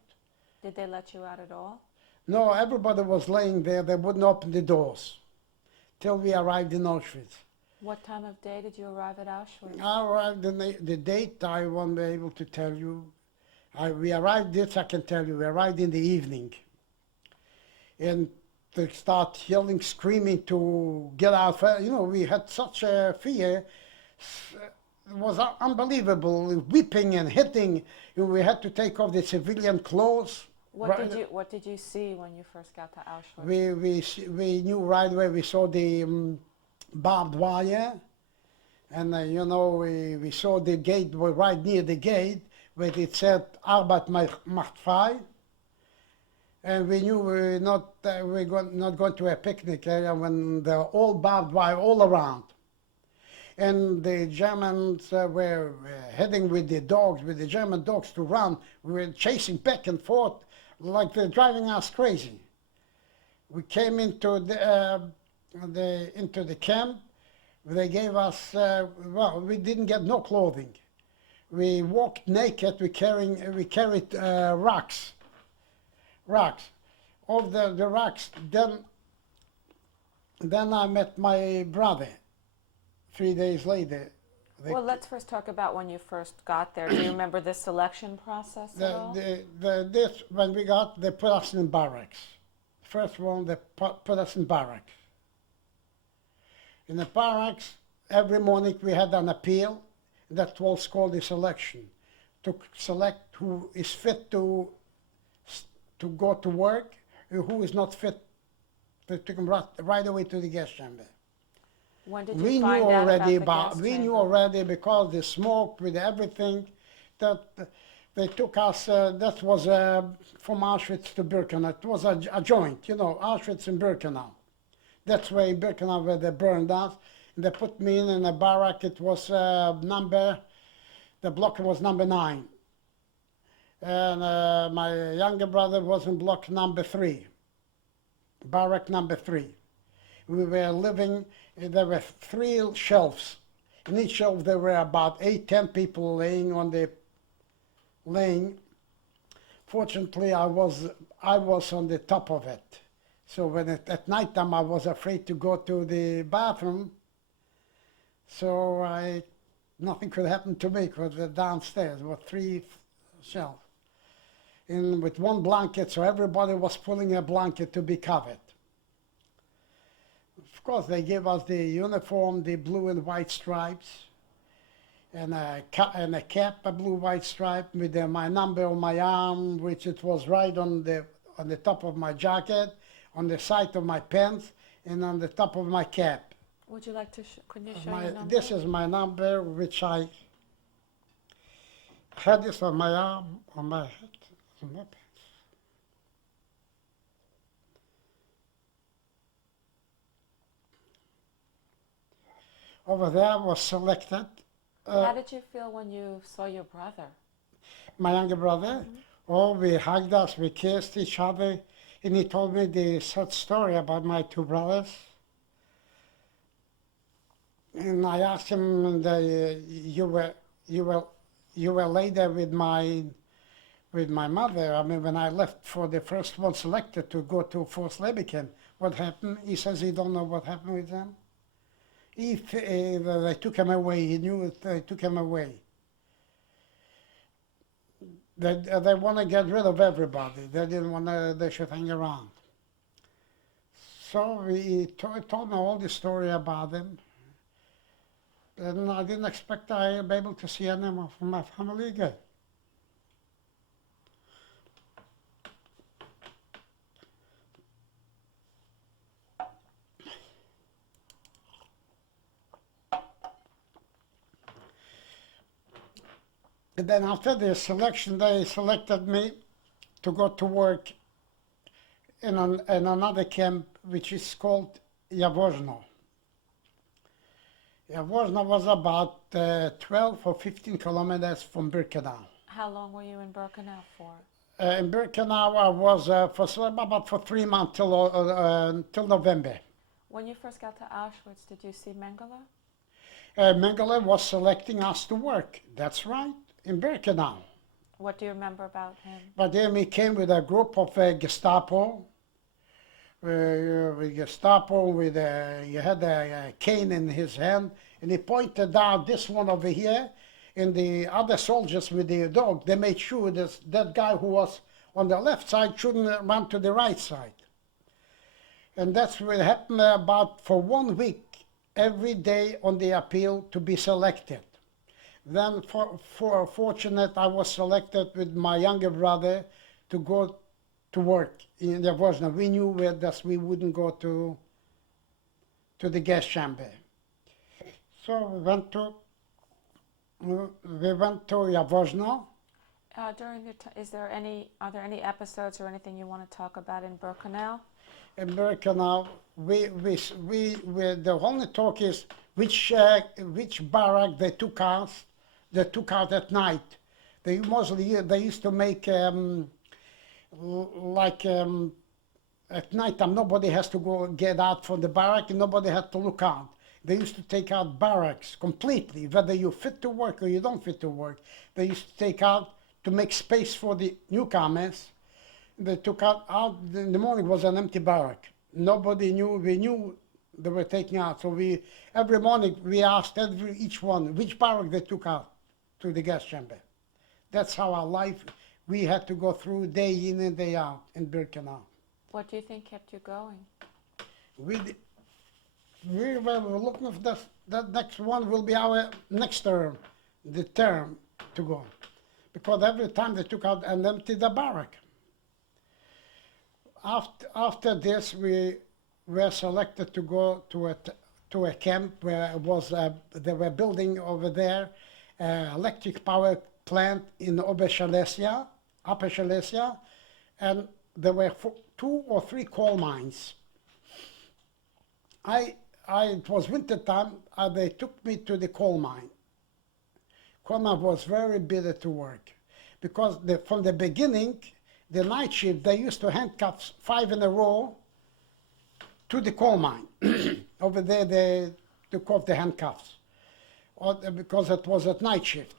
Did they let you out at all? No, everybody was laying there. They wouldn't open the doors till we arrived in Auschwitz. What time of day did you arrive at Auschwitz? I arrived in the date I won't be able to tell you. We arrived, this I can tell you, we arrived in the evening. And they start yelling, screaming to get out. We had such a fear. It was unbelievable, whipping and hitting. We had to take off the civilian clothes. What did you see when you first got to Auschwitz? We knew right away. We saw the barbed wire, and we saw the gate right near the gate where it said Arbeit macht frei. And we knew we were not going to a picnic area when there were all barbed wire all around. And the Germans were heading with the dogs, with the German dogs to run. We were chasing back and forth like they're driving us crazy. We came into the camp. They gave us, well, we didn't get no clothing. We walked naked. We carried rocks. Of the rocks. Then I met my brother. 3 days later. Well, let's first talk about when you first got there. Do you remember the selection process at all? When we got, they put us in barracks. First one, they put us in barracks. In the barracks, every morning we had an appeal. That was called the selection, to select who is fit to go to work, and who is not fit to come right away to the gas chamber. When did you find out about the gas We chamber? knew already because the smoke with everything that they took us. That was from Auschwitz to Birkenau. It was a joint, you know, Auschwitz and Birkenau. That's where in Birkenau where they burned us. And they put me in a barrack. It was the block was number 9. And my younger brother was in block number 3, barrack number 3. We were living, there were 3 shelves. In each shelf there were about 8-10 people laying. Fortunately, I was on the top of it. So when at night time I was afraid to go to the bathroom. So nothing could happen to me because downstairs were 3 shelves. And with 1 blanket, so everybody was pulling a blanket to be covered. Of course, they gave us the uniform, the blue and white stripes, and a cap, a blue-white stripe with my number on my arm, which it was right on the top of my jacket, on the side of my pants, and on the top of my cap. Would you like to, could you show your number? This is my number, which I had this on my arm, on my head, on my pants. Over there I was selected. How did you feel when you saw your brother? My younger brother. Mm-hmm. Oh, we hugged us, we kissed each other, and he told me the sad story about my 2 brothers. And I asked him, you were later with my mother. I mean, when I left for the first one selected to go to forced labor camp, what happened? He says he don't know what happened with them. They took him away. He knew it, they took him away. They want to get rid of everybody. They didn't want they should hang around. So he told me all the story about them. And I didn't expect I'd be able to see any of my family again. And then after the selection, they selected me to go to work in another camp, which is called Jaworzno. Jaworzno was about 12 or 15 kilometers from Birkenau. How long were you in Birkenau for? In Birkenau, I was for 3 months till November. When you first got to Auschwitz, did you see Mengele? Mengele was selecting us to work. That's right, in Birkenau. What do you remember about him? But then he came with a group of Gestapo. With Gestapo, he had a cane in his hand, and he pointed out this one over here, and the other soldiers with the dog. They made sure that guy who was on the left side shouldn't run to the right side. And that's what happened about for 1 week, every day on the appeal to be selected. Then, for fortunate, I was selected with my younger brother to go to work in the Jaworzno. We knew that we wouldn't go to the gas chamber. So we went to Jaworzno, Are there any episodes or anything you want to talk about in Birkenau? In Birkenau, the only talk is which barrack they took out. They took out at night. They used to make at night time nobody has to go get out from the barrack and nobody had to look out. They used to take out barracks completely, whether you fit to work or you don't fit to work. They used to take out to make space for the newcomers. They took out in the morning was an empty barrack. Nobody knew. We knew they were taking out. So every morning we asked each one which barrack they took out to the gas chamber. That's how our life we had to go through day in and day out in Birkenau. What do you think kept you going? We were looking for that next one will be our next term, the term to go. Because every time they took out and emptied the barrack. After this, we were selected to go to a camp where they were building over there electric power plant in Upper Silesia, and there were 2 or 3 coal mines. It was winter time, they took me to the coal mine. Coal mine was very bitter to work because from the beginning, the night shift, they used to handcuff 5 in a row to the coal mine. Over there, they took off the handcuffs because it was at night shift.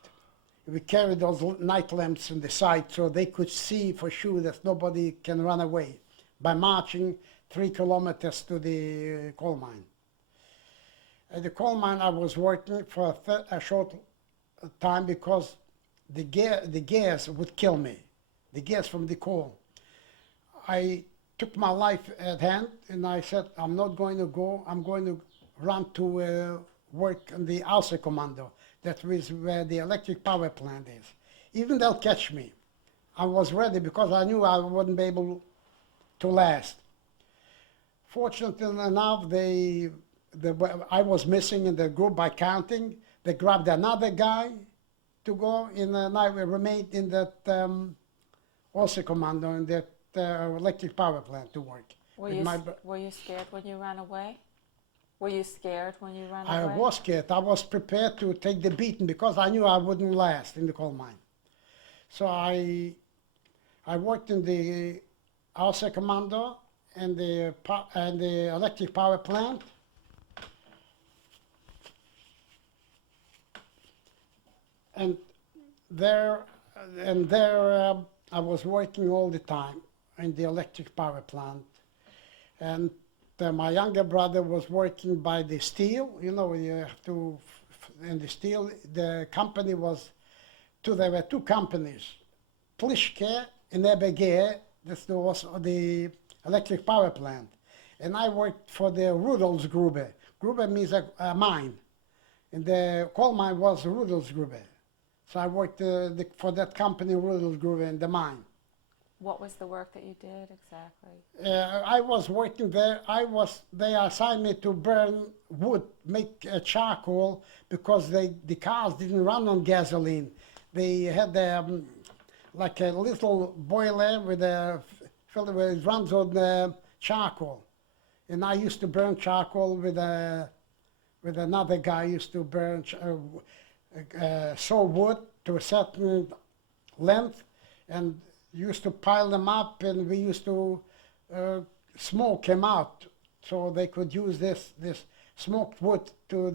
We carried those night lamps on the side so they could see for sure that nobody can run away by marching 3 kilometers to the coal mine. At the coal mine, I was working for a short time because the gas would kill me, the gas from the coal. I took my life at hand and I said, I'm not going to go, I'm going to run to work on the Außer Commando. That is where the electric power plant is. Even they'll catch me. I was ready because I knew I wouldn't be able to last. Fortunately enough, I was missing in the group by counting. They grabbed another guy to go in, and I remained in that Außer Commando, in that electric power plant to work. Were you scared when you ran away? Were you scared when you ran away? I was scared. I was prepared to take the beating because I knew I wouldn't last in the coal mine. So I worked in the Außer Commando and the electric power plant. And there I was working all the time in the electric power plant. And my younger brother was working by the steel. You know, you have to, in the steel, the company was, there were 2 companies, Plischke and EBG, that was the electric power plant. And I worked for the Rudelsgrube. Grube means a mine. And the coal mine was Rudelsgrube. So I worked for that company, Rudelsgrube, in the mine. What was the work that you did exactly? I was working there. They assigned me to burn wood, make charcoal, because the cars didn't run on gasoline. They had like a little boiler with filled where it runs on charcoal, and I used to burn charcoal with another guy. Used to burn saw wood to a certain length, and used to pile them up, and we used to smoke them out, so they could use this smoked wood to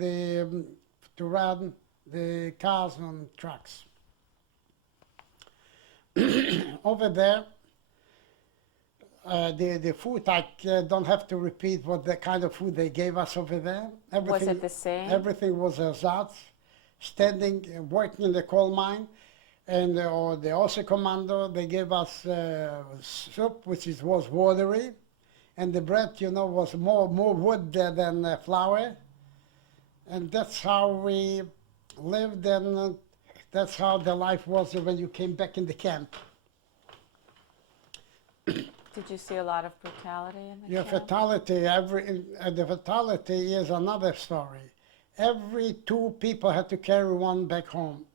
run the cars and trucks. Over there, the food, I don't have to repeat what the kind of food they gave us over there. Was it the same? Everything was ersatz, standing, working in the coal mine. And the Außer Commando, they gave us soup, which was watery, and the bread, you know, was more wood than flour. And that's how we lived, and that's how the life was when you came back in the camp. Did you see a lot of brutality in the camp? Fatality, the fatality is another story. Every 2 people had to carry one back home.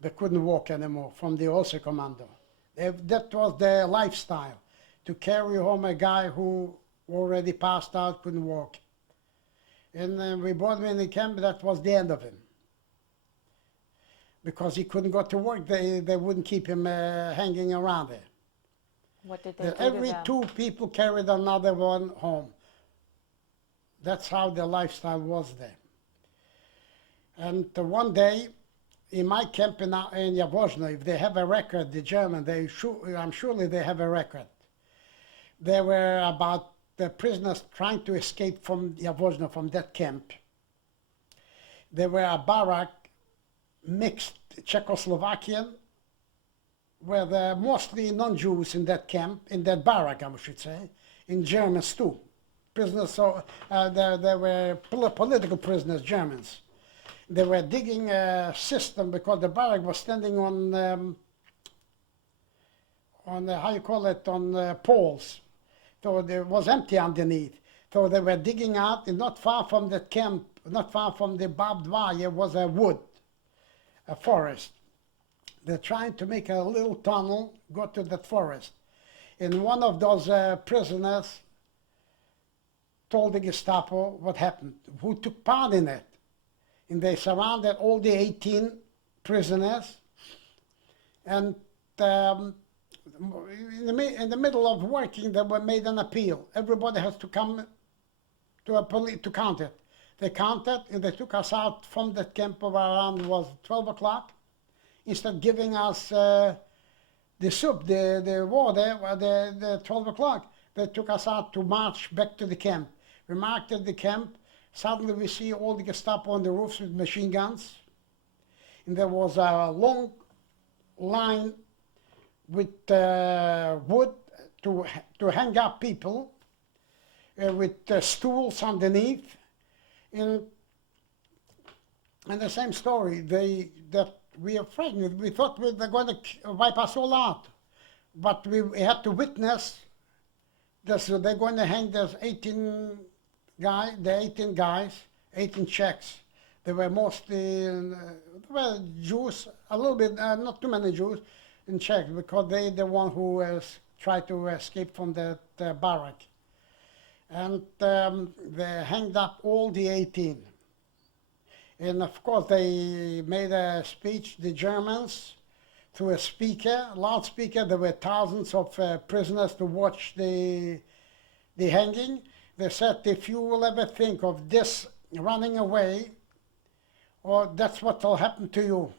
They couldn't walk anymore from the also commando. That was their lifestyle, to carry home a guy who already passed out, couldn't walk. And we brought him in the camp. That was the end of him. Because he couldn't go to work, they wouldn't keep him hanging around there. What did they do to Every them? 2 people carried another one home. That's how the lifestyle was there. And one day, in my camp in Yavozhno, if they have a record, the German, I'm surely they have a record. There were about the prisoners trying to escape from Yavozhno, from that camp. There were a barrack, mixed Czechoslovakian, where there mostly non-Jews in that camp, in that barrack, I should say, in Germans too. Prisoners, so there were political prisoners, Germans. They were digging a system because the barrack was standing on how you call it, on poles. So it was empty underneath. So they were digging out, and not far from the camp, not far from the barbed wire, was a wood, a forest. They're trying to make a little tunnel, go to that forest. And one of those prisoners told the Gestapo what happened, who took part in it. And they surrounded all the 18 prisoners. And in the middle of working, they were made an appeal. Everybody has to come to count it. They counted, and they took us out from that camp around, was 12 o'clock. Instead of giving us the soup, the water, the 12 o'clock, they took us out to march back to the camp. We marched at the camp. Suddenly we see all the Gestapo on the roofs with machine guns. And there was a long line with wood to hang up people with stools underneath. And the same story, that we are frightened. We thought they were going to wipe us all out. But we had to witness this. They're going to hang those 18 guys, 18 Czechs. They were mostly Jews, a little bit, not too many Jews in Czech, because they the one who tried to escape from that barrack. And they hanged up all the 18. And of course they made a speech, the Germans, through a speaker, loudspeaker. There were thousands of prisoners to watch the hanging. They said, if you will ever think of this running away, or that's what will happen to you.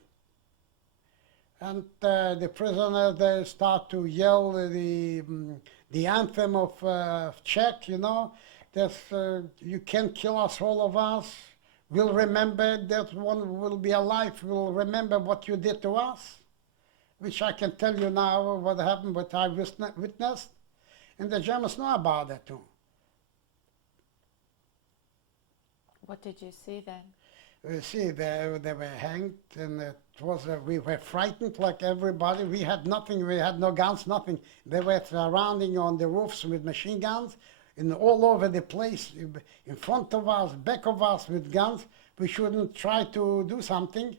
And the prisoners, they start to yell the anthem of Czech, you know, that you can't kill us, all of us. We'll remember, that one will be alive, will remember what you did to us, which I can tell you now what happened, what I witnessed. And the Germans know about that too. What did you see then? You see, they were hanged, and it was, we were frightened like everybody. We had nothing, we had no guns, nothing. They were surrounding on the roofs with machine guns, and all over the place, in front of us, back of us with guns. We shouldn't try to do something,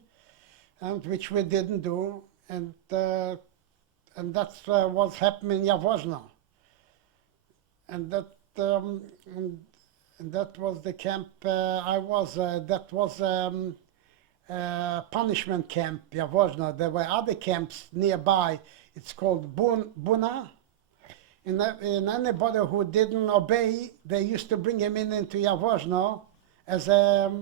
and which we didn't do, and that's what's happening in Yavozhno. And that was the camp I was. That was punishment camp, Yavozhno. There were other camps nearby. It's called Buna. And anybody who didn't obey, they used to bring him into Yavozhno as a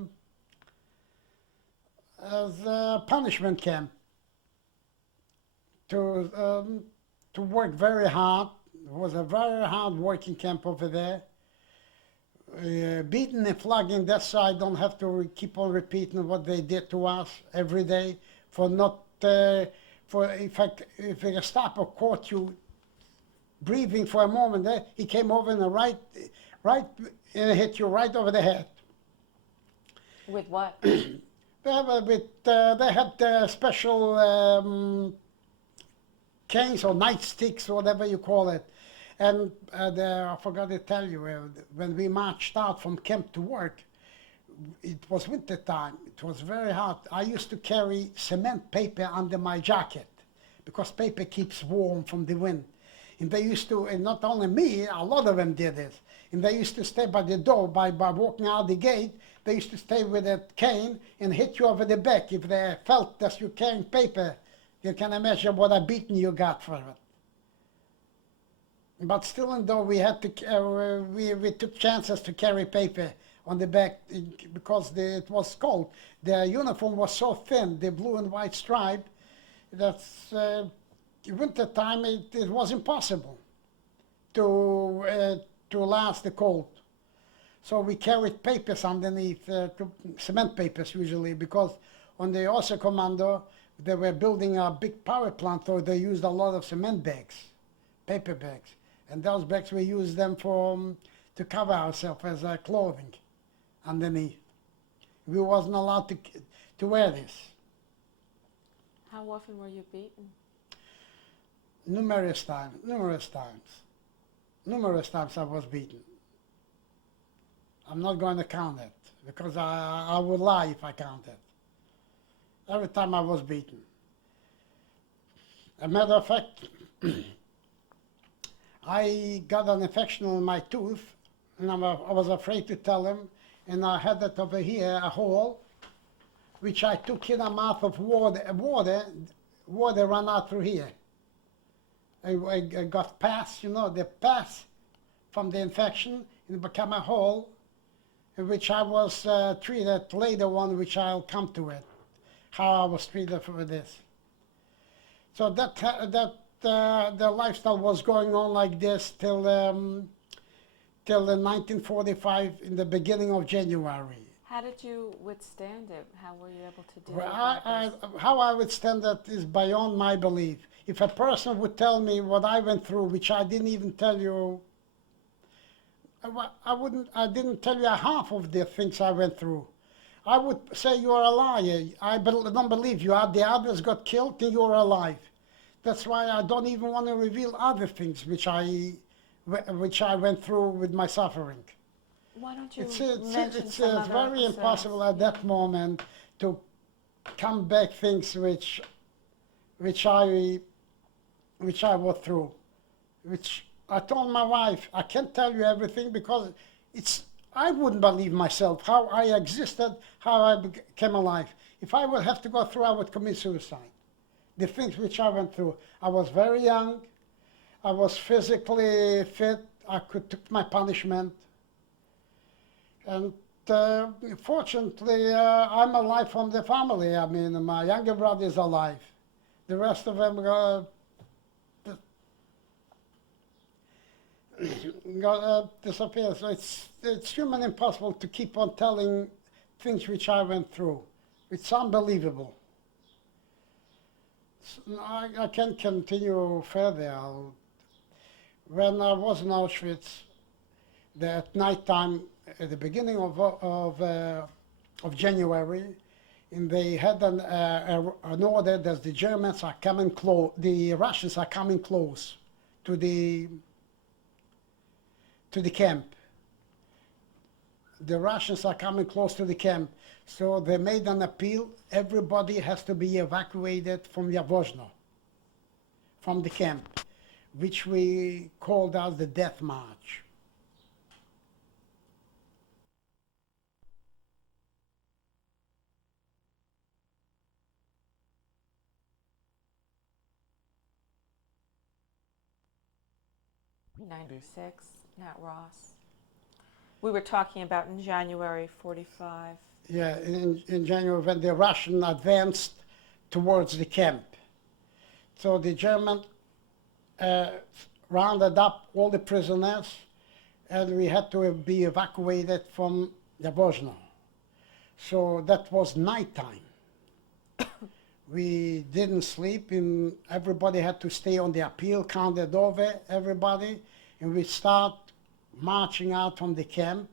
punishment camp to work very hard. It was a very hard working camp over there. Beaten and flogging, that's why I don't have to keep on repeating what they did to us every day for not, if a Gestapo caught you breathing for a moment, he came over and and hit you right over the head. With what? They had special canes or nightsticks, whatever you call it. And I forgot to tell you, when we marched out from camp to work, it was winter time. It was very hot. I used to carry cement paper under my jacket because paper keeps warm from the wind. And they used to, and not only me, a lot of them did this. And they used to stay by the door, by walking out the gate. They used to stay with a cane and hit you over the back. If they felt that you're carrying paper, you can imagine what a beating you got for it. But still, and though we had to, we took chances to carry paper on the back because it was cold. The uniform was so thin, the blue and white stripe, that winter time it was impossible to last the cold. So we carried papers underneath, cement papers usually, because on the Osa Commando they were building a big power plant, so they used a lot of cement bags, paper bags. And those bags, we used them to cover ourselves as clothing underneath. We wasn't allowed to wear this. How often were you beaten? Numerous times I was beaten. I'm not going to count it, because I would lie if I counted. Every time I was beaten. As a matter of fact, I got an infection on my tooth, and I was afraid to tell him, and I had it over here, a hole, which I took in a mouth of water ran out through here. I got pus, the pus from the infection, and it became a hole, in which I was treated later on, which I'll come to it, how I was treated for this. So the lifestyle was going on like this till 1945, in the beginning of January. How did you withstand it? How were you able to do it? How I withstand it is beyond my belief. If a person would tell me what I went through, which I didn't even tell you, I didn't tell you half of the things I went through. I would say you're a liar. I don't believe you. The others got killed and you're alive. That's why I don't even want to reveal other things which I went through with my suffering. Why don't you it's very impossible at that moment to come back things which I went through, which I told my wife, I can't tell you everything because I wouldn't believe myself, how I existed, how I became alive. If I would have to go through, I would commit suicide. The things which I went through. I was very young, I was physically fit, I could take my punishment. And fortunately, I'm alive from the family. I mean, my younger brother is alive. The rest of them disappeared. So it's human impossible to keep on telling things which I went through. It's unbelievable. I can continue further. When I was in Auschwitz, at night time, at the beginning of January, and they had an order that the Germans are coming close, the Russians are coming close to the camp. The Russians are coming close to the camp, so they made an appeal. Everybody has to be evacuated from Yavozhno, from the camp, which we called as the Death March. '96, Nat Ross. We were talking about in January 45. Yeah, in January when the Russian advanced towards the camp. So the German rounded up all the prisoners, and we had to be evacuated from Yavozhno. So that was nighttime. We didn't sleep, and everybody had to stay on the appeal, counted over everybody, and we start marching out from the camp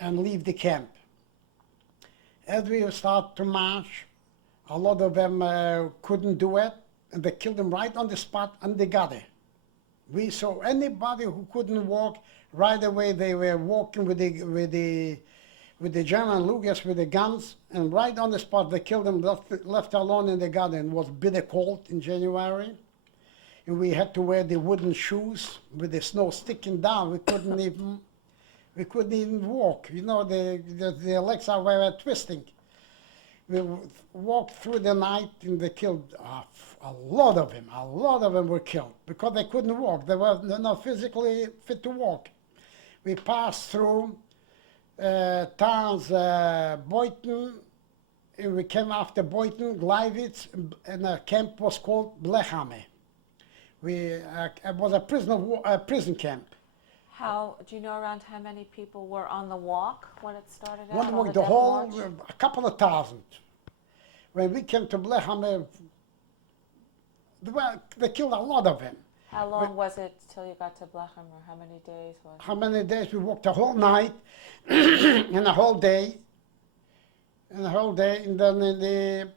and leave the camp. As we start to march, a lot of them couldn't do it, and they killed them right on the spot, and they got it. We saw anybody who couldn't walk, right away they were walking with with the German Lugers with the guns, and right on the spot they killed him, left alone in the garden. It was bitter cold in January, and we had to wear the wooden shoes with the snow sticking down. We couldn't even walk. You know, the legs were twisting. We walked through the night, and they killed a lot of them. A lot of them were killed because they couldn't walk. They were not physically fit to walk. We passed through towns, Boyton, and we came after Boyton, Gleiwitz, and the camp was called Blechame. It was a prison camp. Do you know around how many people were on the walk when it started out? One walk, the whole, a couple of thousand. When we came to Blechame, they killed a lot of them. How long was it till you got to Blechem, or how many days was it? How many days? We walked the whole night and the whole day. And then in the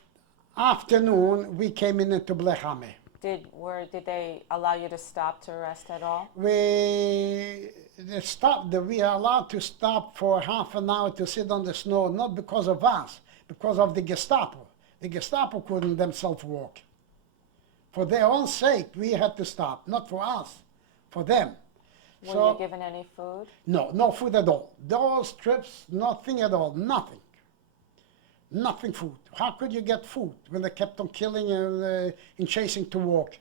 afternoon we came into Blechame. Did they allow you to stop to rest at all? We are allowed to stop for half an hour to sit on the snow, not because of us, because of the Gestapo. The Gestapo couldn't themselves walk. For their own sake, we had to stop, not for us, for them. Were you given any food? No, no food at all. Those trips, nothing at all, nothing. Nothing food. How could you get food when they kept on killing and chasing to walk?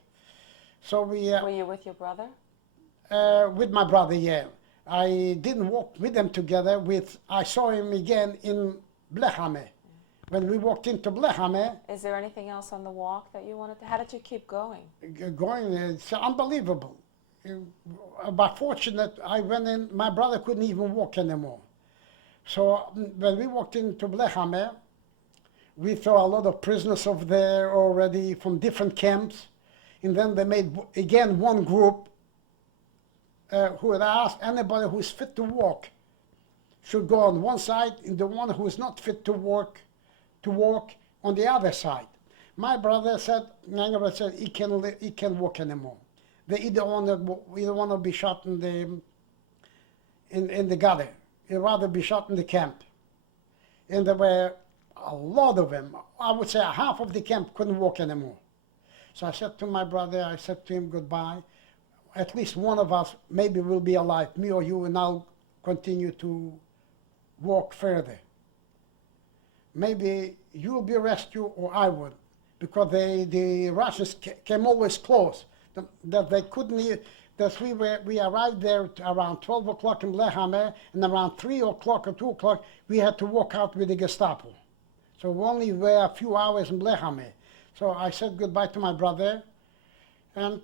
So we... Were you with your brother? With my brother, yeah. I didn't walk with them together. I saw him again in Blechame. When we walked into Blechame... Is there anything else on the walk that you wanted to... How did you keep going? It's unbelievable. By fortunate, I went in, my brother couldn't even walk anymore. So when we walked into Blechame, we saw a lot of prisoners over there already from different camps. And then they made, again, one group who had asked anybody who is fit to walk should go on one side, and the one who is not fit to walk on the other side. My brother said, he can't walk anymore. They either want to be shot in the gutter. He'd rather be shot in the camp. And there were a lot of them. I would say half of the camp couldn't walk anymore. So I said to my brother, I said to him goodbye. At least one of us maybe will be alive, me or you, and I'll continue to walk further. Maybe you'll be rescued or I would, because the Russians came always close. That they couldn't, that we arrived there around 12 o'clock in Blechame, and around 3 o'clock or 2 o'clock we had to walk out with the Gestapo. So we only were a few hours in Blechame. So I said goodbye to my brother, and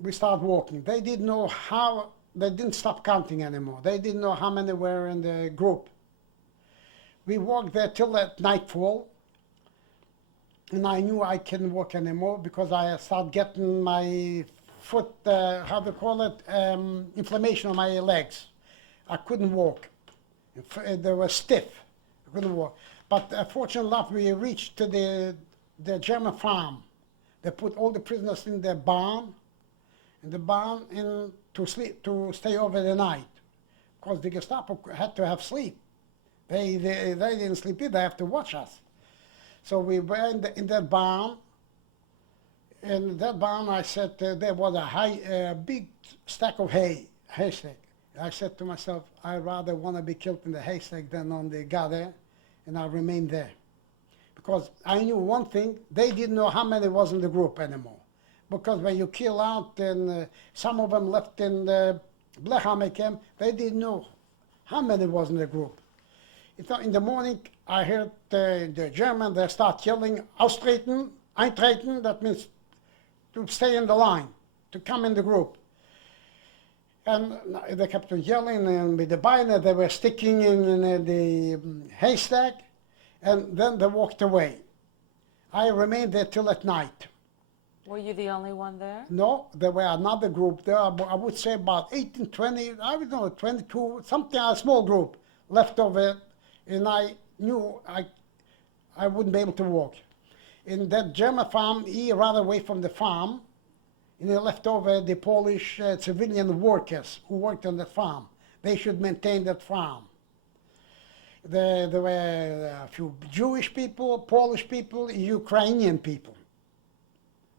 we started walking. They didn't know how, they didn't stop counting anymore. They didn't know how many were in the group. We walked there till at nightfall, and I knew I couldn't walk anymore because I started getting my foot, how do you call it, inflammation on my legs. I couldn't walk. They were stiff. I couldn't walk. But fortunately enough, we reached to the German farm. They put all the prisoners in the barn, to stay over the night, because the Gestapo had to have sleep. They didn't sleep either. They have to watch us. So we were in that barn. In that barn, I said there was a big stack of haystack. I said to myself, I'd rather want to be killed in the haystack than on the gutter, and I remained there. Because I knew one thing, they didn't know how many was in the group anymore. Because when you kill out, and some of them left in the Blechame camp, they didn't know how many was in the group. In the morning, I heard the German, they start yelling, austreten, eintreten, that means to stay in the line, to come in the group. And they kept on yelling, and with the bayonet they were sticking in the haystack, and then they walked away. I remained there till at night. Were you the only one there? No, there were another group there, I would say about 18, 20, I don't know, 22, something, a small group left over, and I knew I wouldn't be able to walk. In that German farm, he ran away from the farm, and he left over the Polish civilian workers who worked on that farm. They should maintain that farm. There were a few Jewish people, Polish people, Ukrainian people,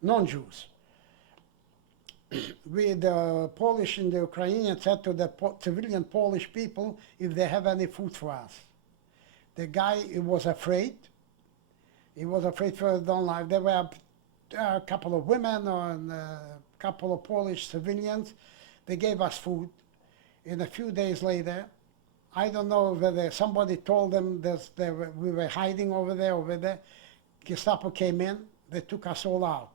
non-Jews. The Polish and the Ukrainians said to the civilian Polish people if they have any food for us. The guy he was afraid. He was afraid for his own life. There were a couple of women and a couple of Polish civilians. They gave us food. And a few days later, I don't know whether somebody told them that we were hiding over there. Gestapo came in. They took us all out.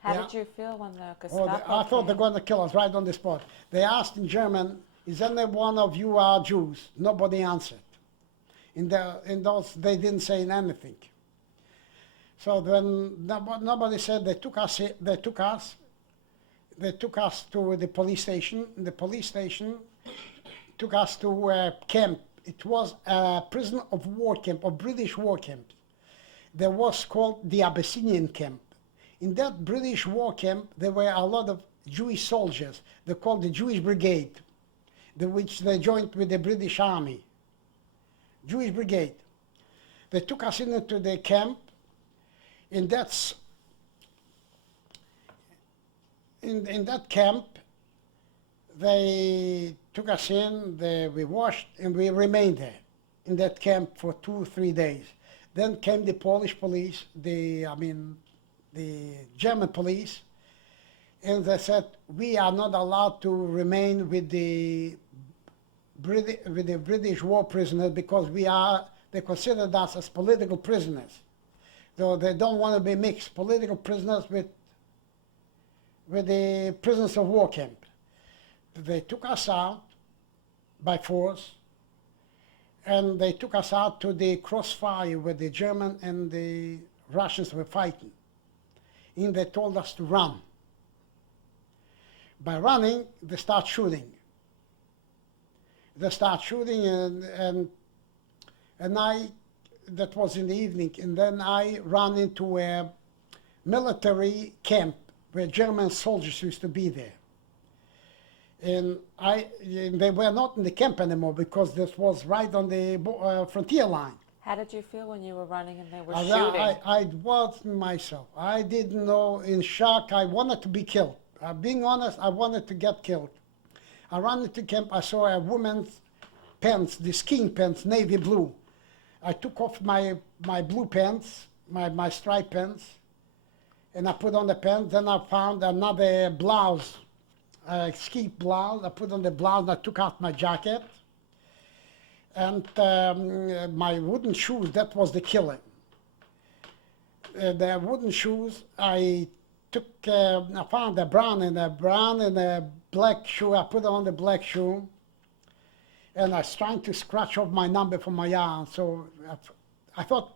How Yeah. did you feel when the Oh, Gestapo I thought they came? were going to kill us right on the spot. They asked in German, is any one of you are Jews? Nobody answered. In those, they didn't say anything. So when nobody said, they took us to the police station. The police station took us to a camp. It was a prison of war camp, of British war camp. There was called the Abyssinian camp. In that British war camp, there were a lot of Jewish soldiers. They called the Jewish Brigade, which they joined with the British Army. Jewish Brigade. They took us into the camp, and that's in that camp. They took us in. We washed, and we remained there in that camp for 2-3 days. Then came the Polish police, the German police, and they said we are not allowed to remain with the British war prisoners because they considered us as political prisoners. So they don't want to be mixed, political prisoners with the prisoners of war camp. They took us out by force, and they took us out to the crossfire where the German and the Russians were fighting. And they told us to run. By running, they start shooting. They start shooting, and that was in the evening, and then I ran into a military camp where German soldiers used to be there. And they were not in the camp anymore because this was right on the frontier line. How did you feel when you were running and they were shooting? I wasn't myself. I didn't know, in shock. I wanted to be killed. Being honest, I wanted to get killed. I ran into camp. I saw a woman's pants, the skiing pants, navy blue. I took off my blue pants, my striped pants, and I put on the pants. Then I found another blouse, a ski blouse. I put on the blouse and I took out my jacket. And my wooden shoes, that was the killing. The wooden shoes, I found a brown and a black shoe. I put on the black shoe, and I was trying to scratch off my number from my arm. So I thought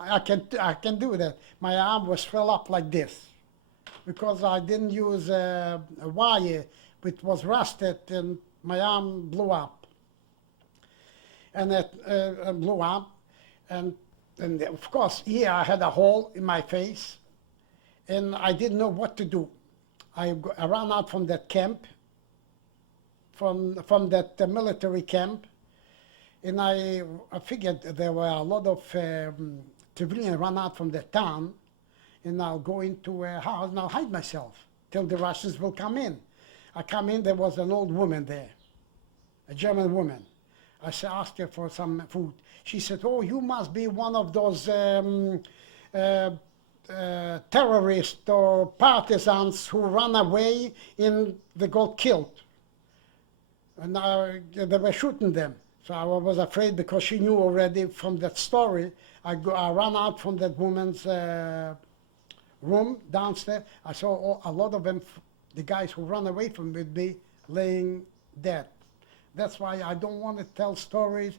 I can do that. My arm was fell up like this because I didn't use a wire, which was rusted, and my arm blew up. And it blew up, and of course here I had a hole in my face, and I didn't know what to do. I ran out from that camp, from that military camp, and I figured there were a lot of civilians run out from the town, and I'll go into a house and I'll hide myself till the Russians will come in. I come in, there was an old woman there, a German woman. I asked her for some food. She said, "Oh, you must be one of those terrorists or partisans who ran away and they got killed. And they were shooting them." So I was afraid because she knew already from that story. I ran out from that woman's room downstairs. I saw a lot of them, the guys who ran away from me, laying dead. That's why I don't want to tell stories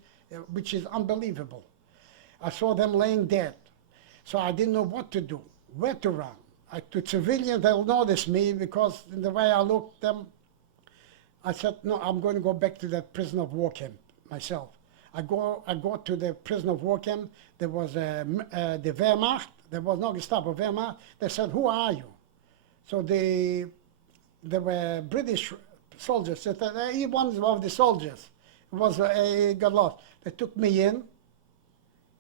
which is unbelievable. I saw them laying dead. So I didn't know what to do, where to run. To civilians, they'll notice me because in the way I looked them, I said, no, I'm going to go back to that prison of war camp myself. I go to the prison of war camp. There was the Wehrmacht. There was no Gestapo, Wehrmacht. They said, "Who are you?" So there were British soldiers. He one of the soldiers got lost. They took me in.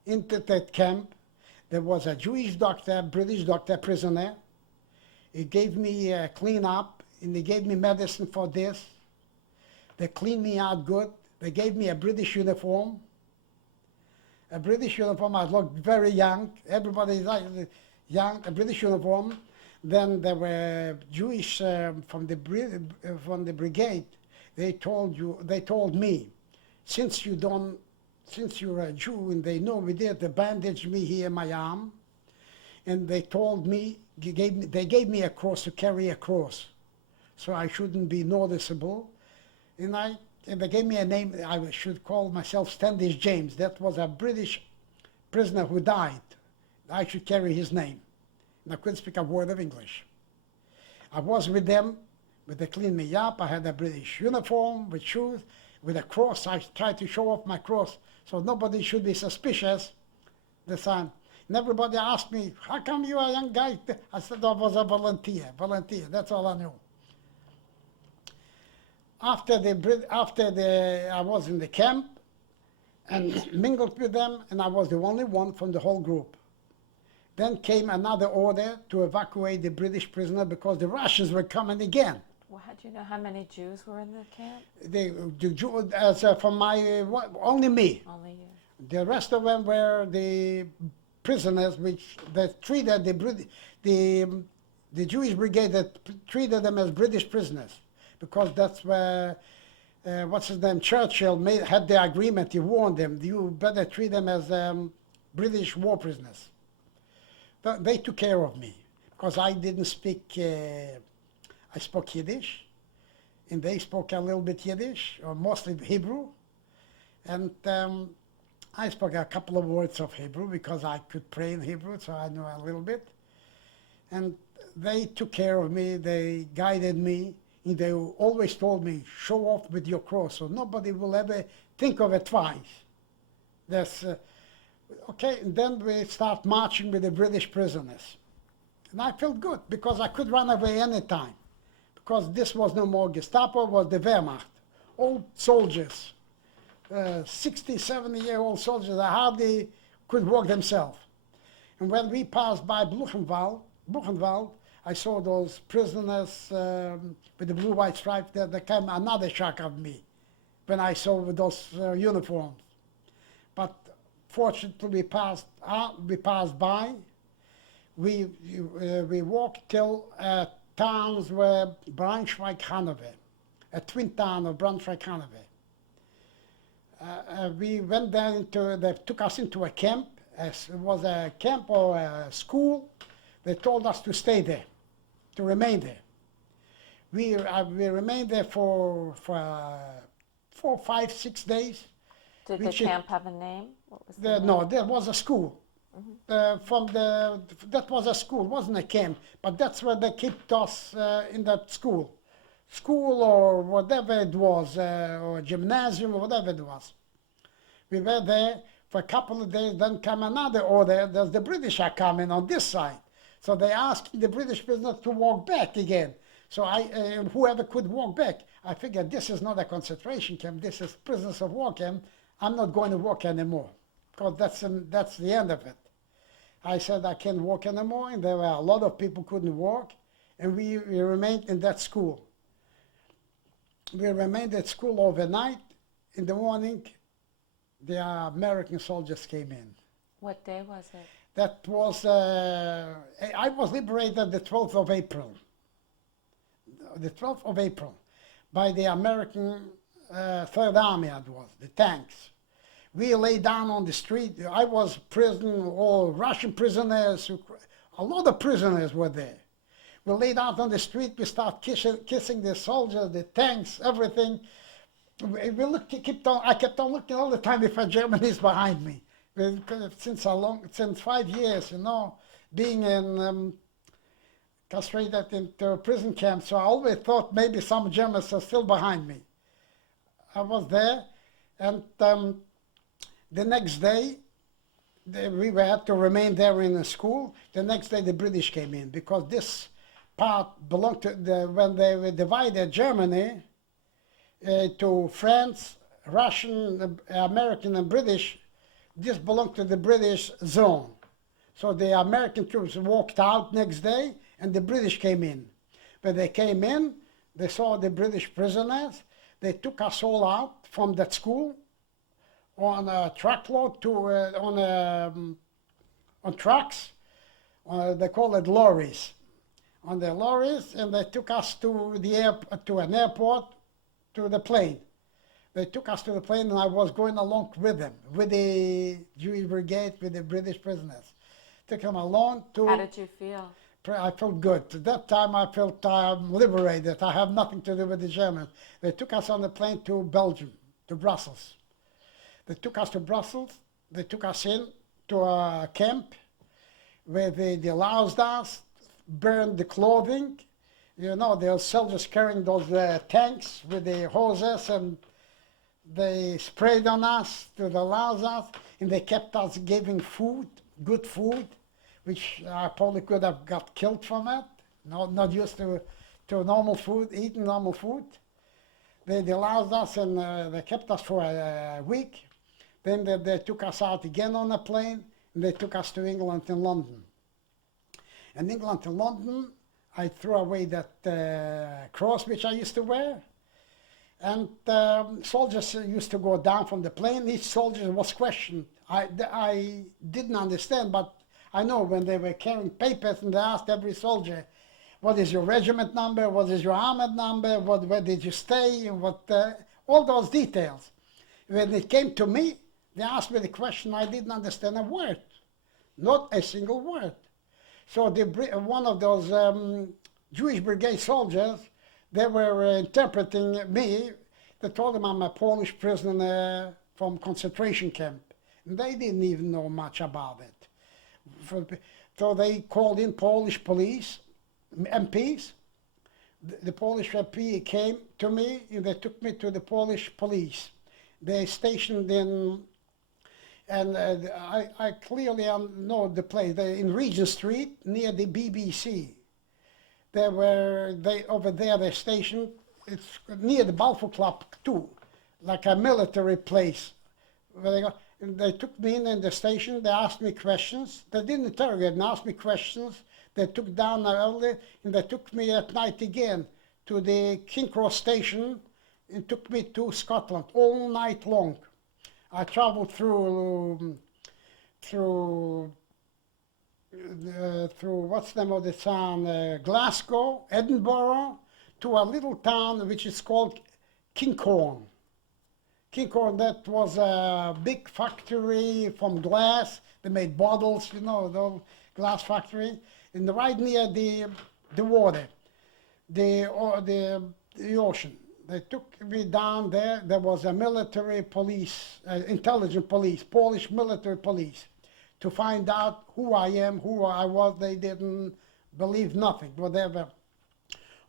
into that camp. There was a Jewish doctor, British doctor, prisoner. He gave me a clean up, and they gave me medicine for this. They cleaned me out good. They gave me a British uniform. A British uniform, I looked very young. Everybody is like young, a British uniform. Then there were Jewish from the brigade. They told me, since you're a Jew, and they know we did, they bandaged me here, my arm, and they told me, they gave me a cross to carry a cross, so I shouldn't be noticeable, and they gave me a name. I should call myself Standish James. That was a British prisoner who died. I should carry his name. And I couldn't speak a word of English. I was with them, but they cleaned me up. I had a British uniform with shoes, with a cross. I tried to show off my cross so nobody should be suspicious. The sign. And everybody asked me, how come you are a young guy? I said I was a volunteer. That's all I knew. After I was in the camp and mingled with them, and I was the only one from the whole group. Then came another order to evacuate the British prisoner because the Russians were coming again. Well, how do you know how many Jews were in the camp? Only me. Only you. The rest of them were the prisoners, which that treated the Jewish brigade that treated them as British prisoners, because that's where what's his name, Churchill had the agreement. He warned them, you better treat them as British war prisoners. But they took care of me because I didn't speak. I spoke Yiddish, and they spoke a little bit Yiddish, or mostly Hebrew, and I spoke a couple of words of Hebrew because I could pray in Hebrew, so I knew a little bit. And they took care of me. They guided me. And they always told me, show off with your cross, so nobody will ever think of it twice. That's okay. And then we start marching with the British prisoners, and I felt good because I could run away anytime, because this was no more Gestapo, was the Wehrmacht, old soldiers, 60, 70-year-old soldiers that hardly could walk themselves. And when we passed by Buchenwald, I saw those prisoners with the blue-white stripe. There came another shock of me when I saw those uniforms. But fortunately, we passed by. We walked till towns where Braunschweig-Hanover, a twin town of Braunschweig-Hanover. We went there they took us into a camp. It was a camp or a school. They told us to stay there, to remain there. We remained there for 4, 5, 6 days. Did the camp have a name? What was the name? No, there was a school. That was a school, wasn't a camp, but that's where they kept us in that school. School or whatever it was, or gymnasium or whatever it was. We were there for a couple of days, then came another order, there's the British are coming on this side. So they asked the British prisoners to walk back again. So whoever could walk back, I figured this is not a concentration camp, this is prisoners of war camp. I'm not going to walk anymore, because that's the end of it. I said I can't walk anymore, and there were a lot of people who couldn't walk, and we remained in that school. We remained at school overnight. In the morning, the American soldiers came in. What day was it? That was, I was liberated the 12th of April. The 12th of April by the American Third Army, it was, the tanks. We lay down on the street. I was prison, all Russian prisoners, a lot of prisoners were there. We laid out on the street, we start kissing the soldiers, the tanks, everything. I kept on looking all the time if a German is behind me. Since 5 years, being castrated into a prison camp, so I always thought maybe some Germans are still behind me. I was there, and the next day, we had to remain there in the school. The next day, the British came in, because this part belonged to when they divided Germany to France, Russian, American, and British. this belonged to the British zone. So the American troops walked out next day, and the British came in. When they came in, they saw the British prisoners. They took us all out from that school on a truckload to on trucks. They call it lorries. On the lorries, and they took us to an airport, to the plane. They took us to the plane, and I was going along with them, with the Jewish brigade, with the British prisoners. Took them along to. How did you feel? I felt good. At that time, I felt liberated. I have nothing to do with the Germans. They took us on the plane to Belgium, to Brussels. They took us to Brussels. They took us in to a camp where they deloused us, burned the clothing. You know, the soldiers carrying those tanks with the hoses, and they sprayed on us to delouse us, and they kept us giving food, good food, which I probably could have got killed from it. Not used to normal food, eating normal food. They deloused us, and they kept us for a week. Then they took us out again on a plane, and they took us to England and London. In England and London, I threw away that cross which I used to wear. And soldiers used to go down from the plane. Each soldier was questioned. I didn't understand, but I know when they were carrying papers and they asked every soldier, what is your regiment number, what is your armored number, where did you stay, and all those details. When it came to me, they asked me the question, I didn't understand a word, not a single word. So one of those Jewish brigade soldiers, they were interpreting me. They told them I'm a Polish prisoner from concentration camp. And they didn't even know much about it. So they called in Polish police, MPs. The Polish MP came to me, and they took me to the Polish police. They stationed in, and I clearly know the place, in Regent Street, near the BBC. Over there they stationed, it's near the Balfour Club too, like a military place. They took me in the station, they asked me questions. They didn't interrogate me, asked me questions. They took down early, and they took me at night again to the King Cross station, and took me to Scotland all night long. I traveled through what's the name of the town, Glasgow, Edinburgh, to a little town which is called Kincorn. Kincorn, that was a big factory from glass. They made bottles, you know, the glass factory, and right near the water, the ocean. They took me down there. There was a military police, intelligence police, Polish military police, to find out who I am, who I was. They didn't believe nothing, whatever.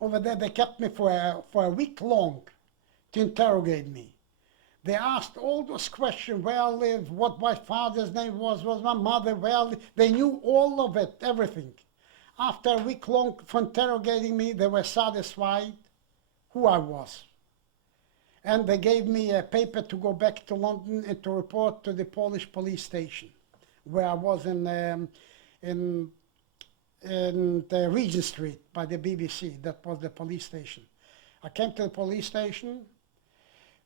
Over there, they kept me for a week long to interrogate me. They asked all those questions, where I live, what my father's name was my mother, where I live. They knew all of it, everything. After a week long for interrogating me, they were satisfied who I was. And they gave me a paper to go back to London and to report to the Polish police station, where I was in the Regent Street by the BBC. That was the police station. I came to the police station.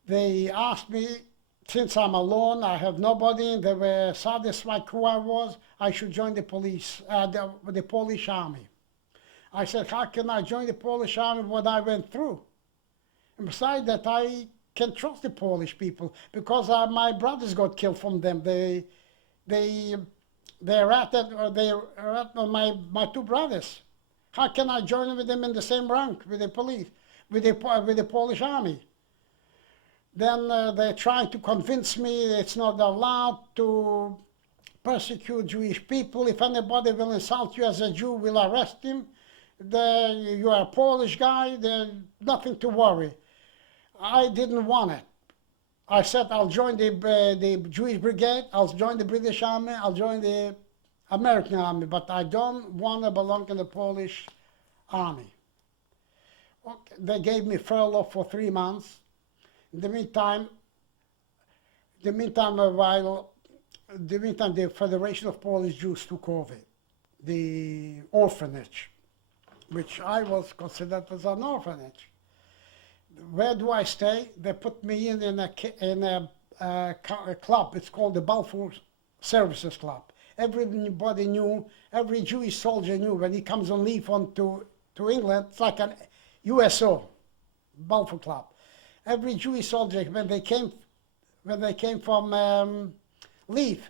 They asked me, since I'm alone, I have nobody, and they were satisfied who I was, I should join the police, the Polish army. I said, how can I join the Polish army what I went through? And besides that, I can trust the Polish people, because my brothers got killed from them. They ratted my two brothers. How can I join with them in the same rank with the police, with the Polish army? Then they tried to convince me it's not allowed to persecute Jewish people. If anybody will insult you as a Jew, we'll arrest him. You are a Polish guy, there's nothing to worry. I didn't want it. I said I'll join the Jewish brigade, I'll join the British army, I'll join the American army, but I don't want to belong in the Polish army. Okay, they gave me furlough for 3 months. In the meantime, while the meantime, the Federation of Polish Jews took over the orphanage, which I was considered as an orphanage. Where do I stay? They put me in a club. It's called the Balfour Services Club. Everybody knew, every Jewish soldier knew when he comes on leave to England, it's like an USO, Balfour Club. Every Jewish soldier, when they came from leave,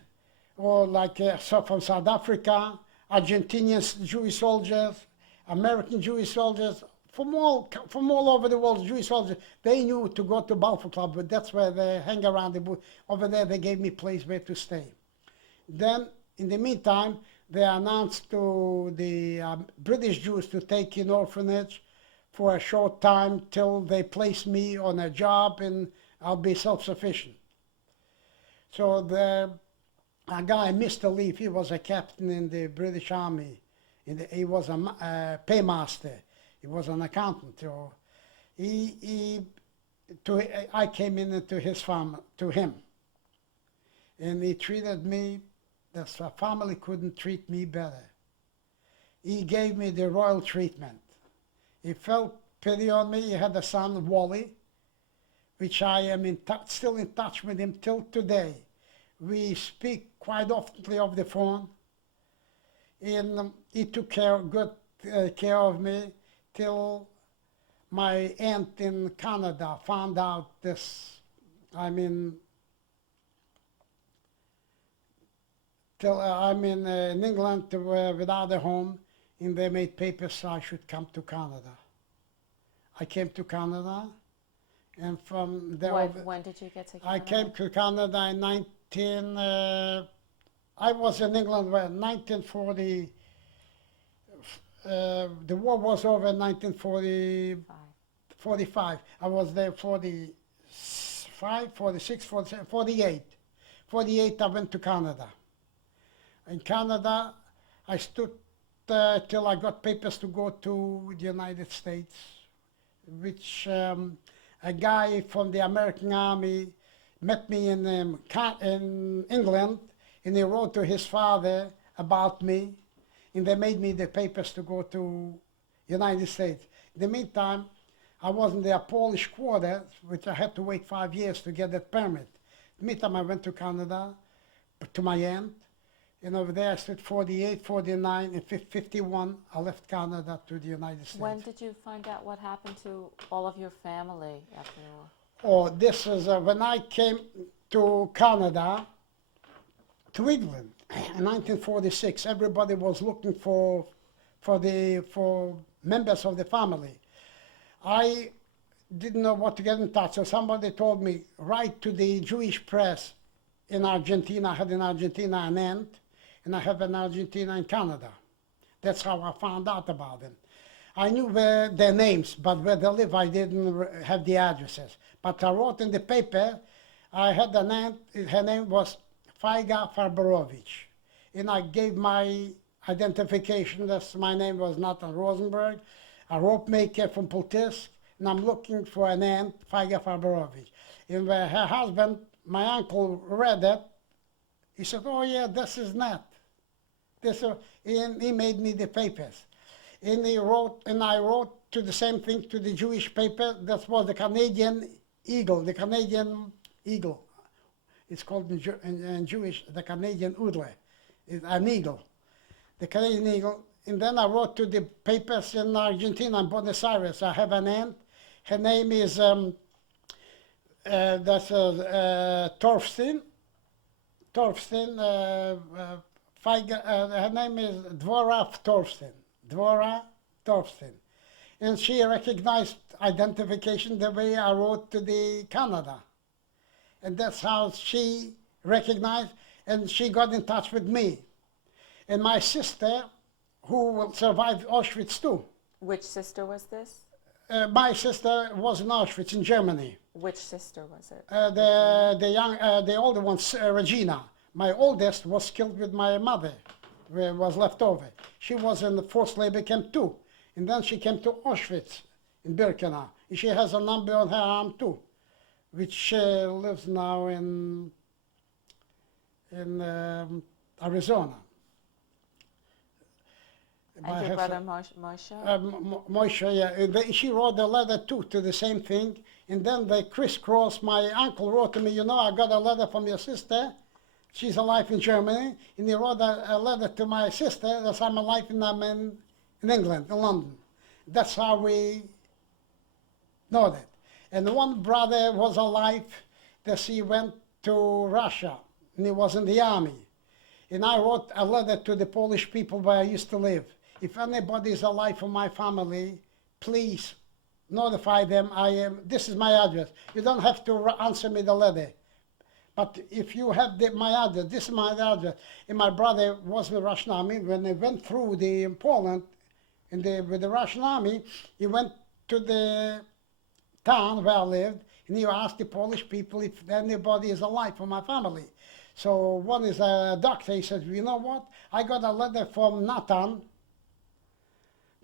or like so from South Africa, Argentinian Jewish soldiers, American Jewish soldiers, from all over the world, Jewish soldiers, they knew to go to Balfour Club, but that's where they hang around the booth. Over there, they gave me a place where to stay. Then, in the meantime, they announced to the British Jews to take in orphanage for a short time till they place me on a job and I'll be self-sufficient. So a guy, Mr. Leaf, he was a captain in the British Army. He was a paymaster. He was an accountant. So I came into his farm, to him. And he treated me, the family couldn't treat me better. He gave me the royal treatment. He felt pity on me. He had a son, Wally, which I am still in touch with him till today. We speak quite often over the phone. And he took good care of me till my aunt in Canada found out this, till I'm in England without a home, and they made papers so I should come to Canada. I came to Canada, and from there... When did you get to Canada? I came to Canada in I was in England in 1940. The war was over in 1945. I was there 45, 46, 47, 48. 48 I went to Canada. In Canada, I stood till I got papers to go to the United States, which a guy from the American Army met me in England, and he wrote to his father about me, and they made me the papers to go to United States. In the meantime, I was in their Polish quarter, which I had to wait 5 years to get that permit. In the meantime, I went to Canada, to my aunt, and over there I stood 48, 49, and 51. I left Canada to the United States. When did you find out what happened to all of your family after the war? Oh, this is when I came to Canada, to England in 1946. Everybody was looking for members of the family. I didn't know what to get in touch, so somebody told me, write to the Jewish press in Argentina. I had in Argentina an aunt, and I have an Argentina in Canada. That's how I found out about them. I knew their names, but where they live, I didn't have the addresses. But I wrote in the paper, I had an aunt, her name was Faiga Farberovich. And I gave my identification, that my name was Nathan Rosenberg, a rope maker from Pultisk, and I'm looking for an aunt, Faiga Farberovich. And when her husband, my uncle, read it, he said, oh yeah, this is Nat. And he made me the papers. And I wrote to the same thing to the Jewish paper. That was the Canadian Eagle, the Canadian Eagle. It's called in Jewish, the Canadian Udle, an eagle, the Canadian Eagle. And then I wrote to the papers in Argentina, in Buenos Aires. I have an aunt. Her name is Torfstein. Her name is Dvora Torfstein. And she recognized identification the way I wrote to the Canada. And that's how she recognized, and she got in touch with me. And my sister, who survived Auschwitz too. Which sister was this? My sister was in Auschwitz in Germany. Which sister was it? The older one, Regina. My oldest was killed with my mother, was left over. She was in the forced labor camp too. And then she came to Auschwitz in Birkenau. And she has a number on her arm too, which lives now in in Arizona. And your brother Moshe? Moshe, yeah. She wrote a letter too to the same thing, and then they crisscrossed. My uncle wrote to me, you know, I got a letter from your sister. She's alive in Germany, and he wrote a letter to my sister that I'm alive and I'm in England, in London. That's how we know that. And one brother was alive that he went to Russia, and he was in the army. And I wrote a letter to the Polish people where I used to live. If anybody is alive from my family, please notify them. This is my address. You don't have to answer me the letter. But if you have my address, this is my address. And my brother was in the Russian army. When they went through Poland with the Russian army, he went to the town where I lived, and he asked the Polish people if anybody is alive from my family. So one is a doctor. He said, you know what? I got a letter from Nathan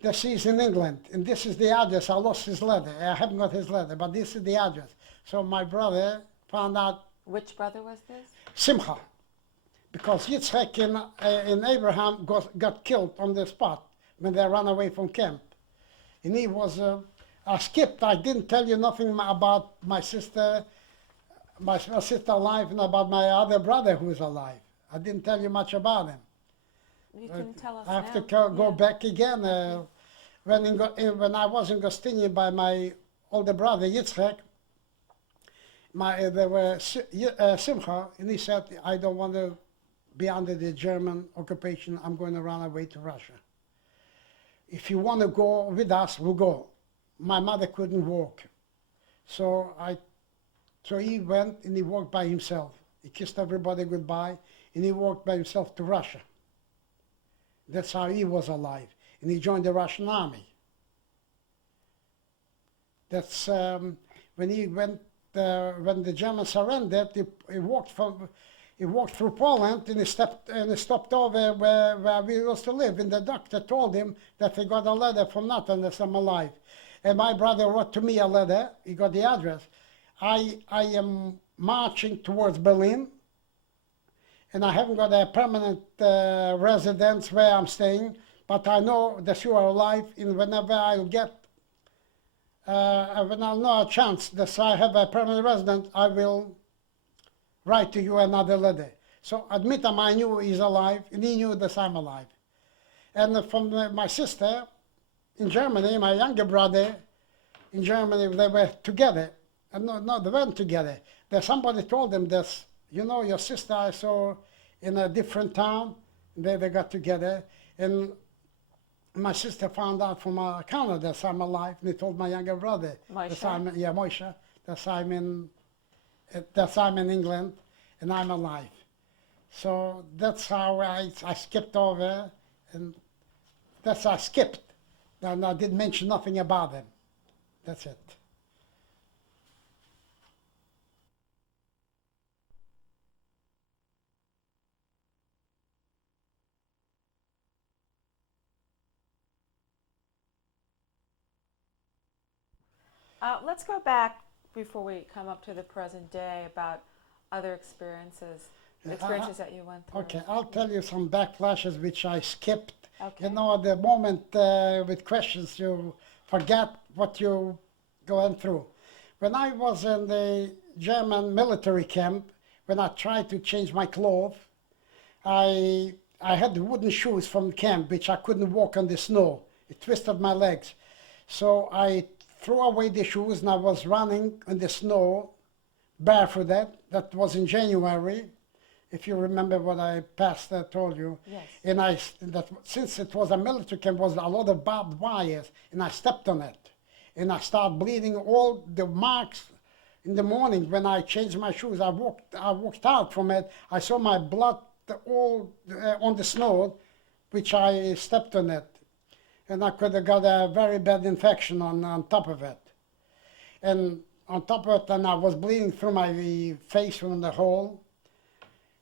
that he's in England, and this is the address. I lost his letter. I haven't got his letter, but this is the address. So my brother found out. Which brother was this? Simcha, because Yitzchak and Abraham got killed on the spot when they ran away from camp. And he was, I skipped, I didn't tell you nothing about my sister alive, and about my other brother who's alive. I didn't tell you much about him. You can tell us I have now. to go back again. When I was in Gostinian by my older brother Yitzchak, there were Simcha, and he said, I don't want to be under the German occupation. I'm going to run away to Russia. If you want to go with us, we'll go. My mother couldn't walk. So he went and he walked by himself. He kissed everybody goodbye, and he walked by himself to Russia. That's how he was alive. And he joined the Russian army. That's when he went, when the Germans surrendered, he walked through Poland, and he stopped over where we used to live. And the doctor told him that he got a letter from Nathan that I'm alive. And my brother wrote to me a letter. He got the address. I am marching towards Berlin, and I haven't got a permanent residence where I'm staying, but I know that you are alive, and whenever I'll get, when I'll know a chance that I have a permanent residence, I will write to you another letter. So admit him, I knew he's alive, and he knew that I'm alive. And from my sister in Germany, my younger brother in Germany, they were together. No, they weren't together. Somebody told them that, you know, your sister I saw in a different town. They got together, and my sister found out from Canada that I'm alive, and they told my younger brother, Moshe, that I'm in England, and I'm alive. So that's how I skipped over, and that's how I skipped. And I didn't mention nothing about them. That's it. Let's go back before we come up to the present day about other experiences that you went through. Okay, I'll tell you some backflashes which I skipped. Okay. You know, at the moment with questions, you forget what you're going through. When I was in the German military camp, when I tried to change my clothes, I had wooden shoes from camp, which I couldn't walk on the snow. It twisted my legs. So I threw away the shoes, and I was running in the snow barefoot. That was in January, if you remember what I told you. Yes. And since it was a military camp, was a lot of barbed wires, and I stepped on it. And I started bleeding. All the marks in the morning when I changed my shoes, I walked out from it. I saw my blood all on the snow, which I stepped on it. And I could have got a very bad infection on top of it. And on top of it, and I was bleeding through my face from the hole.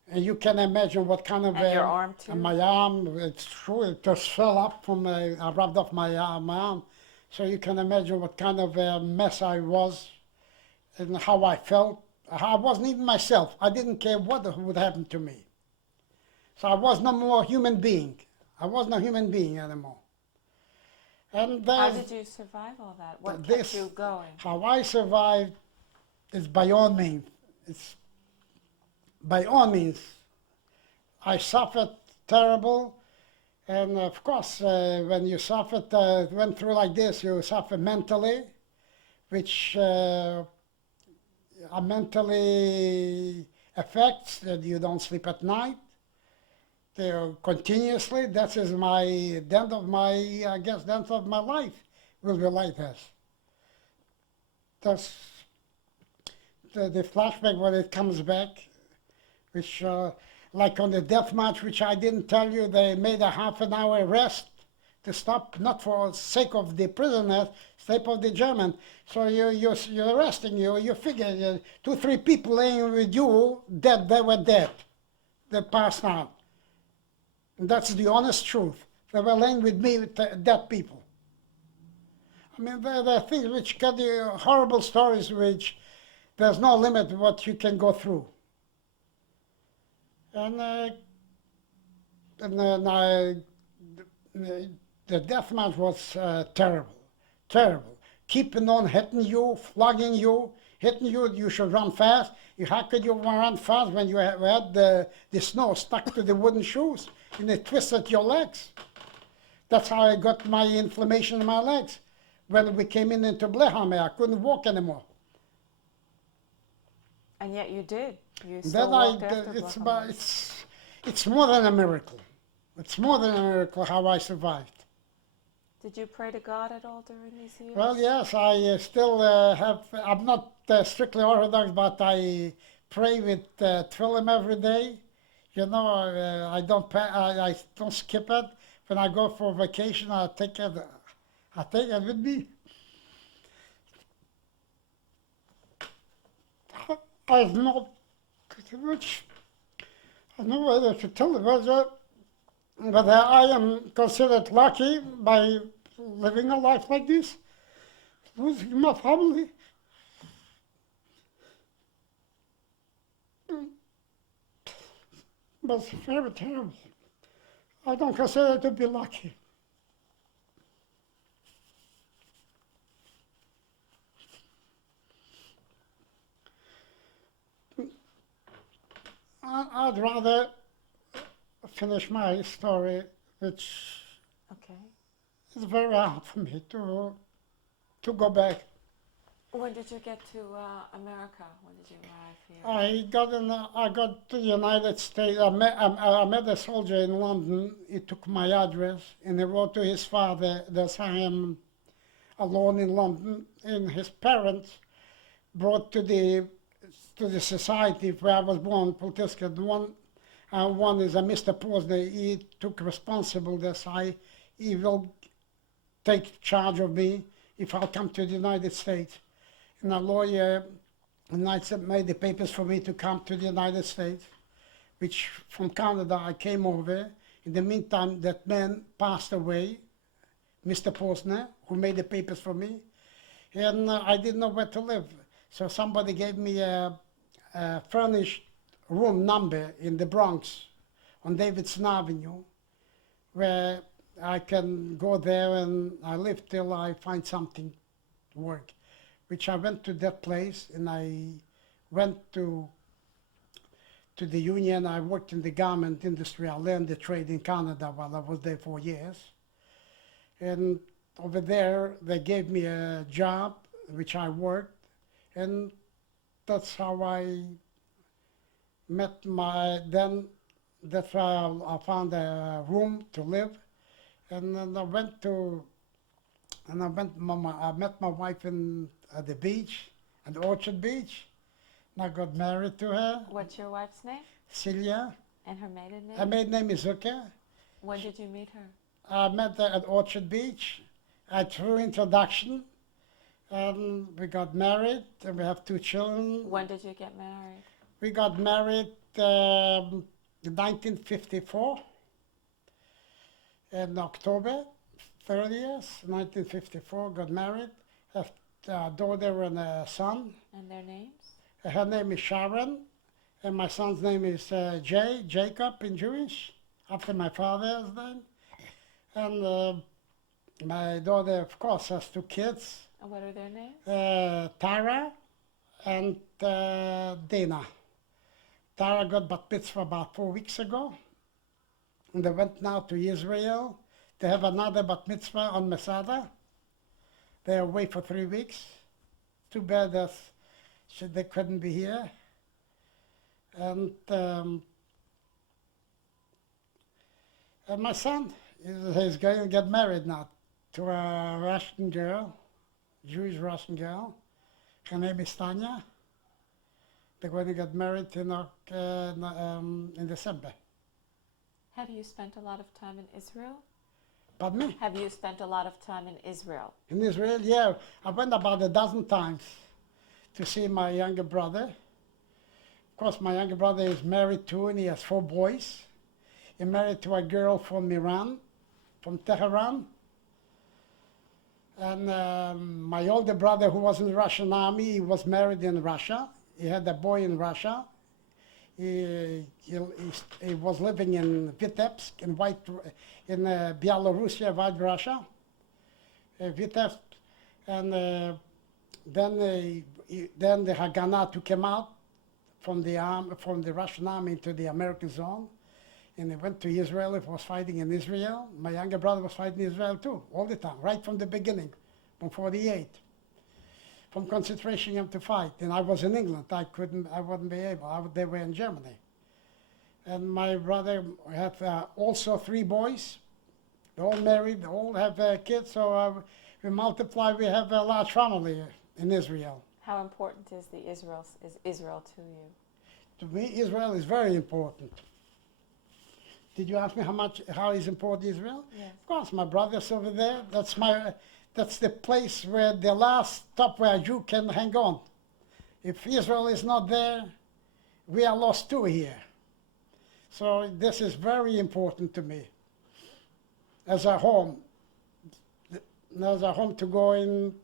And you can imagine what kind of... And your arm too? And my arm, it's true, it just fell up from I rubbed off my arm. So you can imagine what kind of a mess I was and how I felt. I wasn't even myself. I didn't care what would happen to me. So I was no more human being. I was no human being anymore. And How did you survive all that? What kept this, you going? how I survived is by all means. It's by all means. I suffered terrible, and of course, when you suffered, went through like this, you suffer mentally, which mentally affects that you don't sleep at night continuously. That is the end of my, I guess, the end of my life will be like this. That's the flashback when it comes back, which like on the death march, which I didn't tell you, they made a half-an-hour rest to stop, not for sake of the prisoners, sake of the German. So you're arresting you figure 2, 3 people laying with you, dead, they were dead. They passed out. And that's the honest truth. They were laying with me, with dead people. I mean, there are things which got you horrible stories which there's no limit what you can go through. And then the death match was terrible, terrible. Keeping on hitting you, flogging you, hitting you, you should run fast. How could you run fast when you had the snow stuck to the wooden shoes and it twisted your legs? That's how I got my inflammation in my legs. When we came into Blehammer, I couldn't walk anymore. And yet you did. You still walked after Blehammer. It's more than a miracle. It's more than a miracle how I survived. Did you pray to God at all during these years? Well, yes, I still have. I'm not strictly Orthodox, but I pray with tefillin every day. You know, I don't skip it. When I go for vacation, I take it with me. I have no whether to tell you but I am considered lucky by living a life like this, losing my family. But it's very terrible. I don't consider it to be lucky. I'd rather finish my story, which is very hard for me to go back. When did you get to America? When did you arrive here? I got to the United States. I met a soldier in London. He took my address and he wrote to his father that I am alone in London, and his parents brought to the society where I was born, Poltiska. One is a Mr. Posner. He took responsibility. He will take charge of me if I'll come to the United States. And a lawyer made the papers for me to come to the United States, which from Canada I came over. In the meantime, that man passed away, Mr. Posner, who made the papers for me. And I didn't know where to live. So somebody gave me a furnished room number in the Bronx on Davidson Avenue, where I can go there and I live till I find something to work. Which I went to that place and I went to the union. I worked in the garment industry. I learned the trade in Canada while I was there 4 years. And over there, they gave me a job, which I worked. And that's how I met that's why I found a room to live. And then I met my wife at the beach, at Orchard Beach. And I got married to her. What's your wife's name? Celia. And her maiden name? Her maiden name is Zucker. When did you meet her? I met her at Orchard Beach. Through introduction. And we got married, and we have 2 children. When did you get married? We got married in 1954, in October, 30th, 1954, got married, have a daughter and a son. And their names? Her name is Sharon, And my son's name is Jacob in Jewish, after my father's name. And my daughter, of course, has two kids, And what are their names? Tara and Dana. Tara got bat mitzvah about 4 weeks ago, and they went now to Israel to have another bat mitzvah on Masada. They're away for 3 weeks. Too bad that they couldn't be here. And my son is going to get married now to a Russian girl, Jewish Russian girl. Her name is Tanya. They're going to get married in December. Have you spent a lot of time in Israel? Pardon me? Have you spent a lot of time in Israel? In Israel, yeah. I went about a dozen times to see my younger brother. Of course, my younger brother is married too, and he has 4 boys. He's married to a girl from Iran, from Tehran. And my older brother, who was in the Russian army, he was married in Russia. He had a boy in Russia. He was living in Vitebsk, in Belarusia, White Russia, Vitebsk. And then the Haganah took him out from the Russian army into the American zone. And he went to Israel. He was fighting in Israel. My younger brother was fighting in Israel too, all the time, right from the beginning, from 48. From concentration camp to fight. And I was in England. I wouldn't be able. They were in Germany. And my brother had also 3 boys. They're all married. They all have kids. So we multiply. We have a large family in Israel. How important is Israel to you? To me, Israel is very important. Did you ask me how is important Israel? Yes. Of course, my brother's over there. That's the place where the last stop where a Jew can hang on. If Israel is not there, we are lost too here. So this is very important to me. As a home to go in.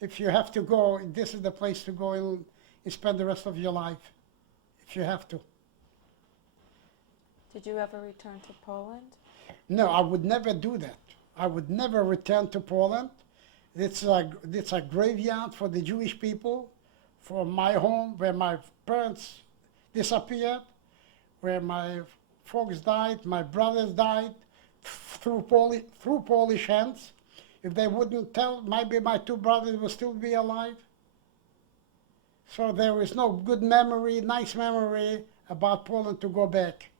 If you have to go, this is the place to go in and spend the rest of your life, if you have to. Did you ever return to Poland? No, I would never do that. I would never return to Poland. It's a graveyard for the Jewish people, for my home, where my parents disappeared, where my folks died, my brothers died, through Polish hands. If they wouldn't tell, maybe my 2 brothers would still be alive. So there is no good memory, nice memory about Poland to go back.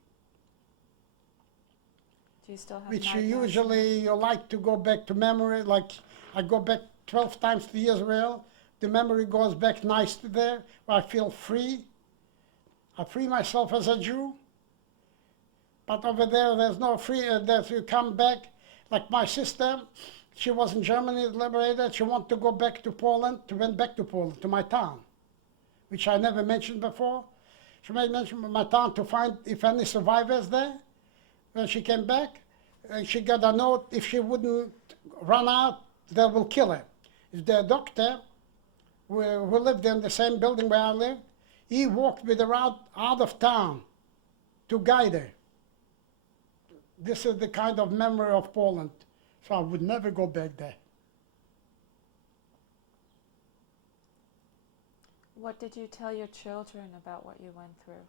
Do you still have Which you nightmares? usually like to go back to memory, like I go back 12 times to Israel. The memory goes back nice to there, where I feel free. I free myself as a Jew. But over there, there's no free, that you come back, like my sister, she was in Germany, liberated, she wanted to go back to Poland, went back to Poland, to my town, which I never mentioned before. She made mention of my town to find if any survivors there. When she came back, she got a note, if she wouldn't run out, they will kill her. The doctor, who lived in the same building where I lived, he walked with her out of town to guide her. This is the kind of memory of Poland. So I would never go back there. What did you tell your children about what you went through?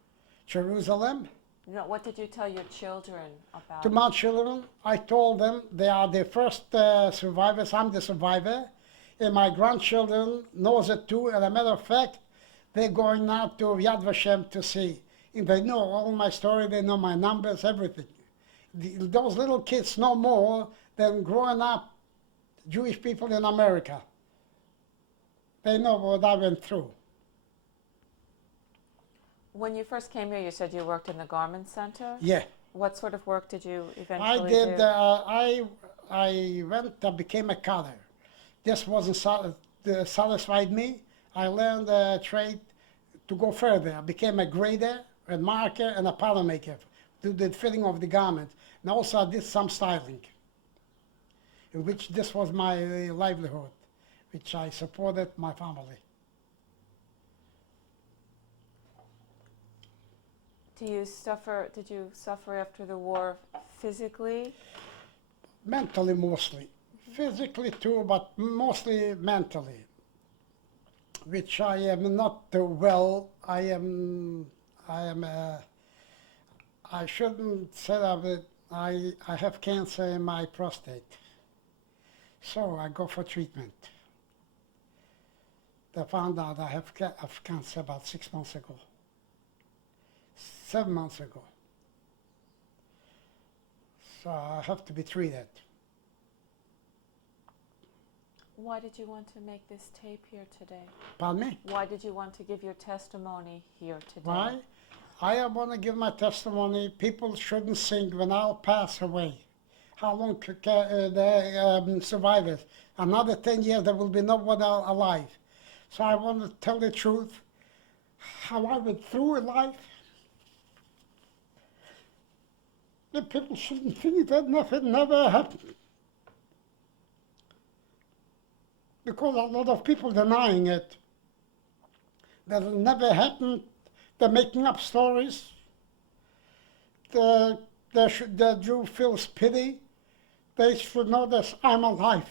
Jerusalem. No, what did you tell your children about? To my children, I told them they are the first survivors. I'm the survivor. And my grandchildren knows it too. As a matter of fact, they're going now to Yad Vashem to see. And they know all my story. They know my numbers, everything. Those little kids know more than growing up Jewish people in America. They know what I went through. When you first came here, you said you worked in the garment center? Yeah. What sort of work did you I eventually did. do? I went and became a cutter. This wasn't satisfied me. I learned a trade to go further. I became a grader, a marker, and a pattern maker to the fitting of the garment. And also I did some styling, in which this was my livelihood, which I supported my family. Did you suffer after the war physically? Mentally mostly. Physically too, but mostly mentally. Which I am not well. I shouldn't say that, but I have cancer in my prostate. So I go for treatment. They found out I have cancer about 6 months ago. 7 months ago. So I have to be treated. Why did you want to make this tape here today? Pardon me? Why did you want to give your testimony here today? Why? I want to give my testimony. People shouldn't think when I'll pass away. How long the survivors? Another 10 years, there will be no one alive. So I want to tell the truth, how I went through in life. The people shouldn't think that nothing never happened. Because a lot of people denying it. That it never happened. They're making up stories. The Jew feels pity. They should know that I'm alive.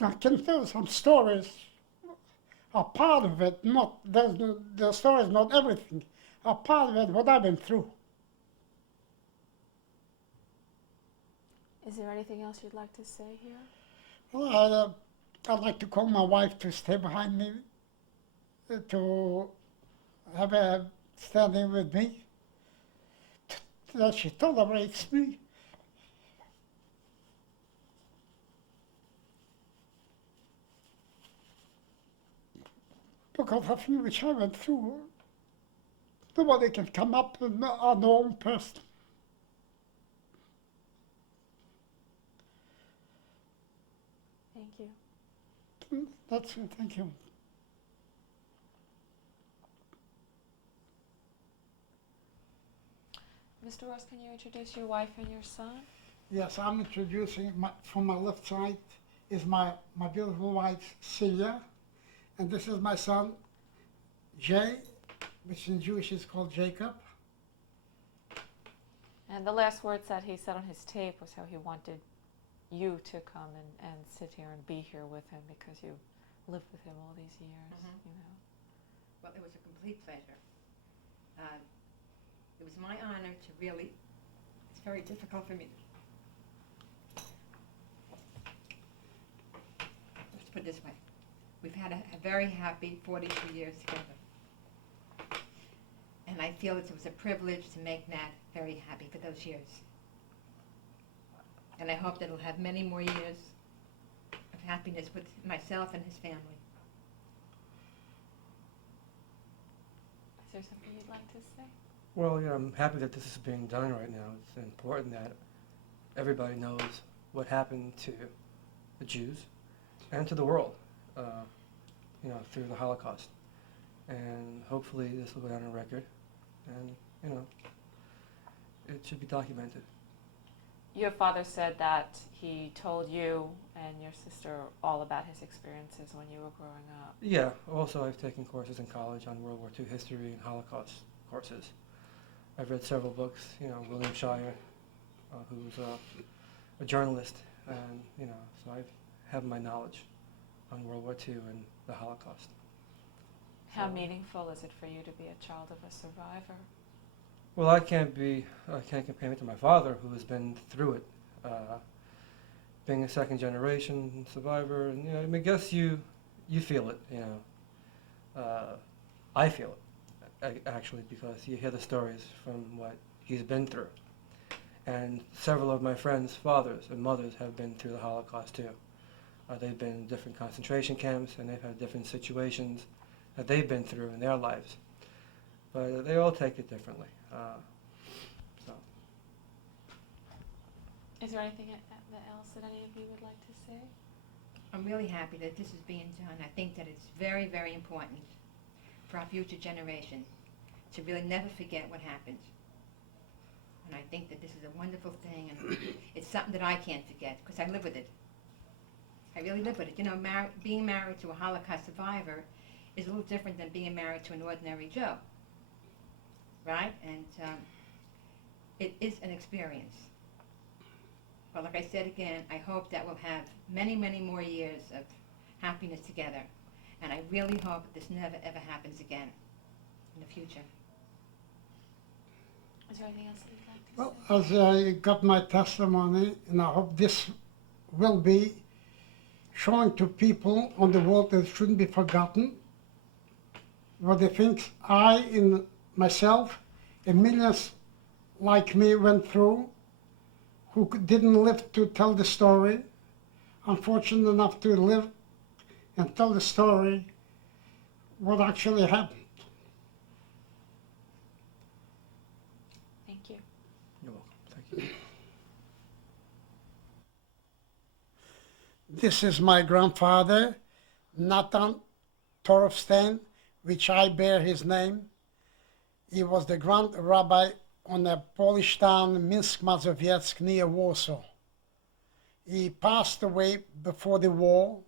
I can tell some stories. A part of it, the story is not everything. A part of it, what I've been through. Is there anything else you'd like to say here? Well, I'd like to call my wife to stay behind me, to have her standing with me, that she tolerates me. Because of things which I went through, nobody can come up with a normal person. Thank you. That's it, thank you. Mr. Ross, can you introduce your wife and your son? Yes, I'm introducing, from my left side is my beautiful wife, Celia, and this is my son, Jay, which in Jewish is called Jacob. And the last words that he said on his tape was how he wanted you to come and sit here and be here with him because you lived with him all these years, you know. Well, it was a complete pleasure. It was my honor to really, it's very difficult for me. Let's put it this way. We've had a very happy 42 years together. And I feel that it was a privilege to make Nat very happy for those years. And I hope that he'll have many more years of happiness with myself and his family. Is there something you'd like to say? Well, yeah, I'm happy that this is being done right now. It's important that everybody knows what happened to the Jews and to the world, through the Holocaust. And hopefully this will go down on record, and, it should be documented. Your father said that he told you and your sister all about his experiences when you were growing up. Yeah, also I've taken courses in college on World War II history and Holocaust courses. I've read several books, William Shire, who's a journalist, and, so I have my knowledge on World War II and the Holocaust. How meaningful is it for you to be a child of a survivor? Well, I can't compare me to my father, who has been through it, being a second generation survivor, and I guess you feel it, I feel it. Actually, because you hear the stories from what he's been through. And several of my friends' fathers and mothers have been through the Holocaust too. They've been in different concentration camps, and they've had different situations that they've been through in their lives. But they all take it differently. So. Is there anything else that any of you would like to say? I'm really happy that this is being done. I think that it's very, very important for our future generation to really never forget what happened. And I think that this is a wonderful thing, and it's something that I can't forget because I live with it. I really live with it. Being married to a Holocaust survivor is a little different than being married to an ordinary Joe. right? And it is an experience. But like I said again, I hope that we'll have many, many more years of happiness together. And I really hope this never, ever happens again in the future. Is there anything else that you'd like to Well, say? as I got my testimony, and I hope this will be showing to people on the world that it shouldn't be forgotten what the things I in myself and millions like me went through who didn't live to tell the story, unfortunate enough to live and tell the story what actually happened. Thank you. You're welcome. Thank you. This is my grandfather, Nathan Torfstein, which I bear his name. He was the grand rabbi on a Polish town, Minsk Mazowiecki, near Warsaw. He passed away before the war,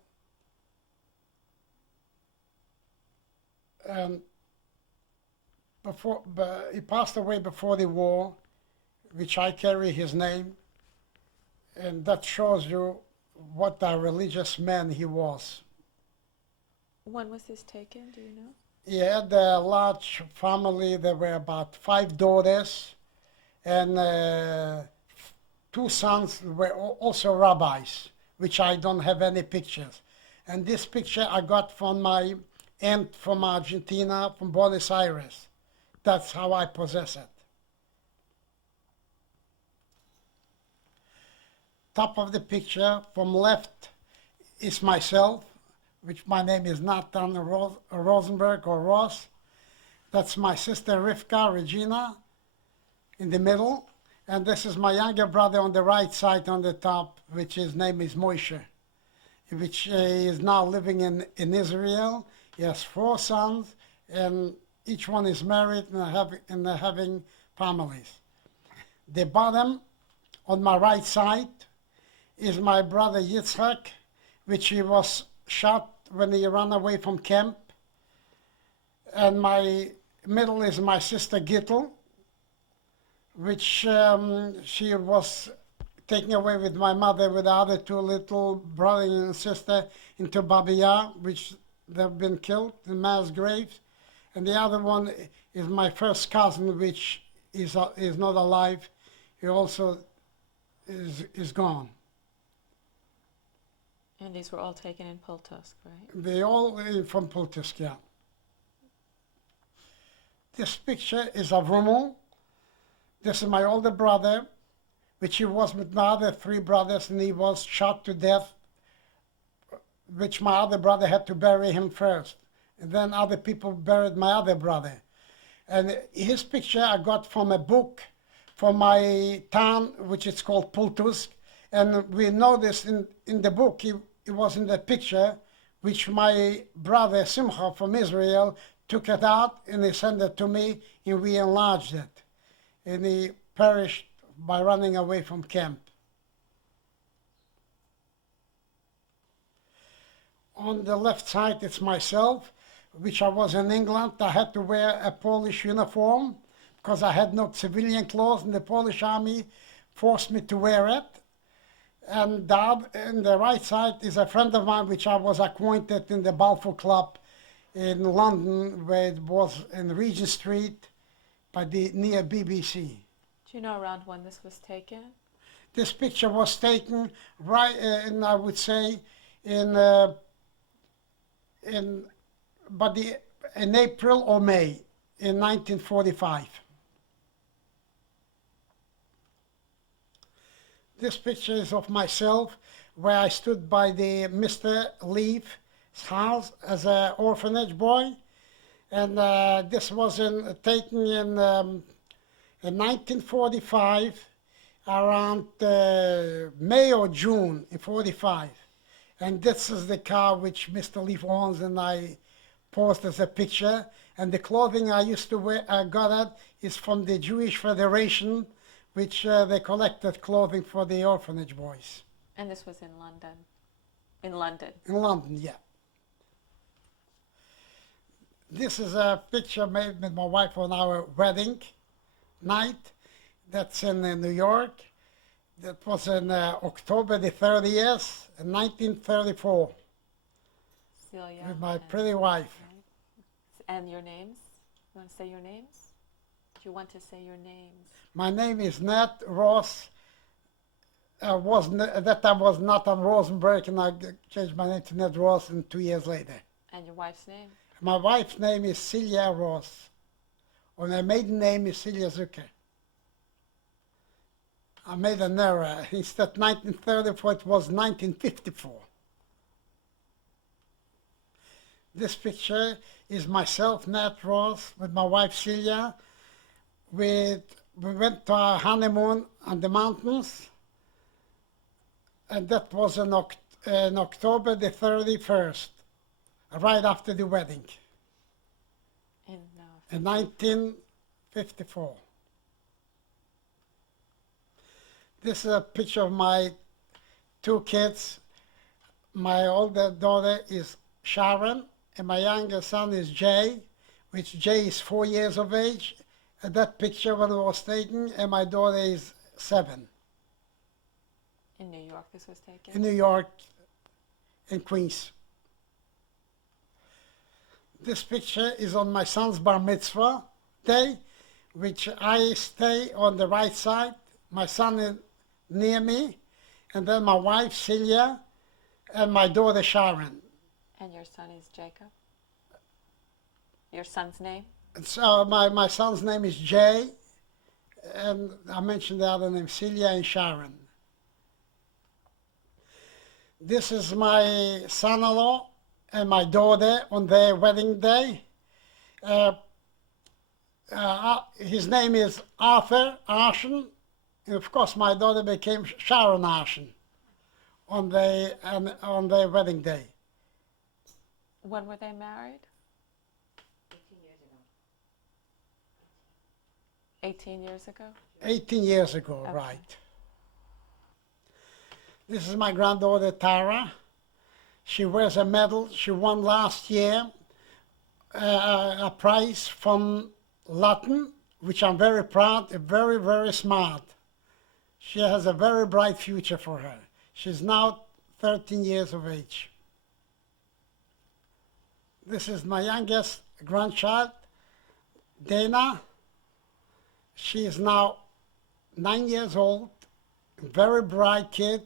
and he passed away before the war, which I carry his name, and that shows you what a religious man he was. When was this taken? Do you know? He had a large family. There were about 5 daughters, and 2 sons were also rabbis, which I don't have any pictures. And this picture I got from my aunt from Argentina, from Buenos Aires. That's how I possess it. Top of the picture from left is myself, which my name is Nathan Rosenberg or Ross. That's my sister Rivka, Regina, in the middle. And this is my younger brother on the right side on the top, which his name is Moshe, which is now living in Israel. He has 4 sons, and each one is married and having families. The bottom on my right side is my brother Yitzhak, which he was shot when he ran away from camp. And my middle is my sister Ghetto, which she was taken away with my mother with the other 2 little brother and sister into Babi Yar, which they've been killed in mass graves. And the other one is my first cousin, which is not alive. He also is gone. And these were all taken in Poltusk, right? They all from Poltusk, yeah. This picture is of Rommel. This is my older brother, which he was with my other 3 brothers, and he was shot to death, which my other brother had to bury him first. And then other people buried my other brother. And his picture I got from a book from my town, which is called Poltusk. And we noticed in the book, it was in the picture, which my brother Simcha from Israel took it out and he sent it to me, and we enlarged it. And he perished by running away from camp. On the left side, it's myself, which I was in England. I had to wear a Polish uniform because I had no civilian clothes, and the Polish army forced me to wear it. And in the right side is a friend of mine, which I was acquainted in the Balfour Club in London, where it was in Regent Street near BBC. Do you know around when this was taken? This picture was taken right, I would say, in April or May in 1945. This picture is of myself, where I stood by the Mr. Lee's house as an orphanage boy, and this was taken in 1945, around May or June in 45. And this is the car which Mr. Lee owns, and I posed as a picture. And the clothing I used to wear, I got it, is from the Jewish Federation, which they collected clothing for the orphanage boys. And this was in London? In London? In London, yeah. This is a picture made with my wife on our wedding night. That's in New York. That was in October the 30th, in 1934, Celia. with my and- pretty wife. right. And your names? You want to say your names? Do you want to say your names? My name is Nat Ross. At that time was Nathan Rosenberg, and I changed my name to Ned Ross, and 2 years later. And your wife's name? My wife's name is Celia Ross, and her maiden name is Celia Zucker. I made an error. Instead of 1934, it was 1954. This picture is myself, Nat Ross, with my wife Celia. We went to our honeymoon on the mountains, and that was in October the 31st, right after the wedding, In in 1954. This is a picture of my two kids. My older daughter is Sharon, and my younger son is Jay, which Jay is 4 years of age. And that picture when it was taken, and my daughter is 7. in New York, this was taken. In New York, in Queens. This picture is on my son's bar mitzvah day, which I stay on the right side. My son is near me, and then my wife Celia, and my daughter Sharon. And your son is Jacob? Your son's name? And so my son's name is Jay, and I mentioned the other name, Celia and Sharon. This is my son-in-law and my daughter on their wedding day. His name is Arthur Arshen, and of course my daughter became Sharon Arshen on their wedding day. When were they married? 18 years ago. 18 years ago? 18 years ago, Okay. right. This is my granddaughter Tara. She wears a medal. She won last year a prize from Latin, which I'm very proud, very, very smart. She has a very bright future for her. She's now 13 years of age. This is my youngest grandchild, Dana. She is now 9 years old, a very bright kid,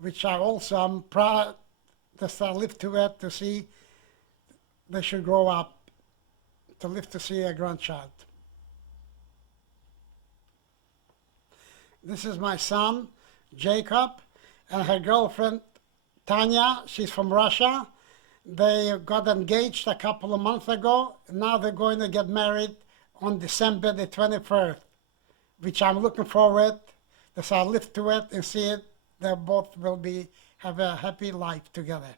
which I also am proud that I live to it to see they should grow up, to live to see a grandchild. This is my son, Jacob, and her girlfriend, Tanya. She's from Russia. They got engaged a couple of months ago. Now they're going to get married on December the 21st, which I'm looking forward to. So I live to it and see it. They both will have a happy life together.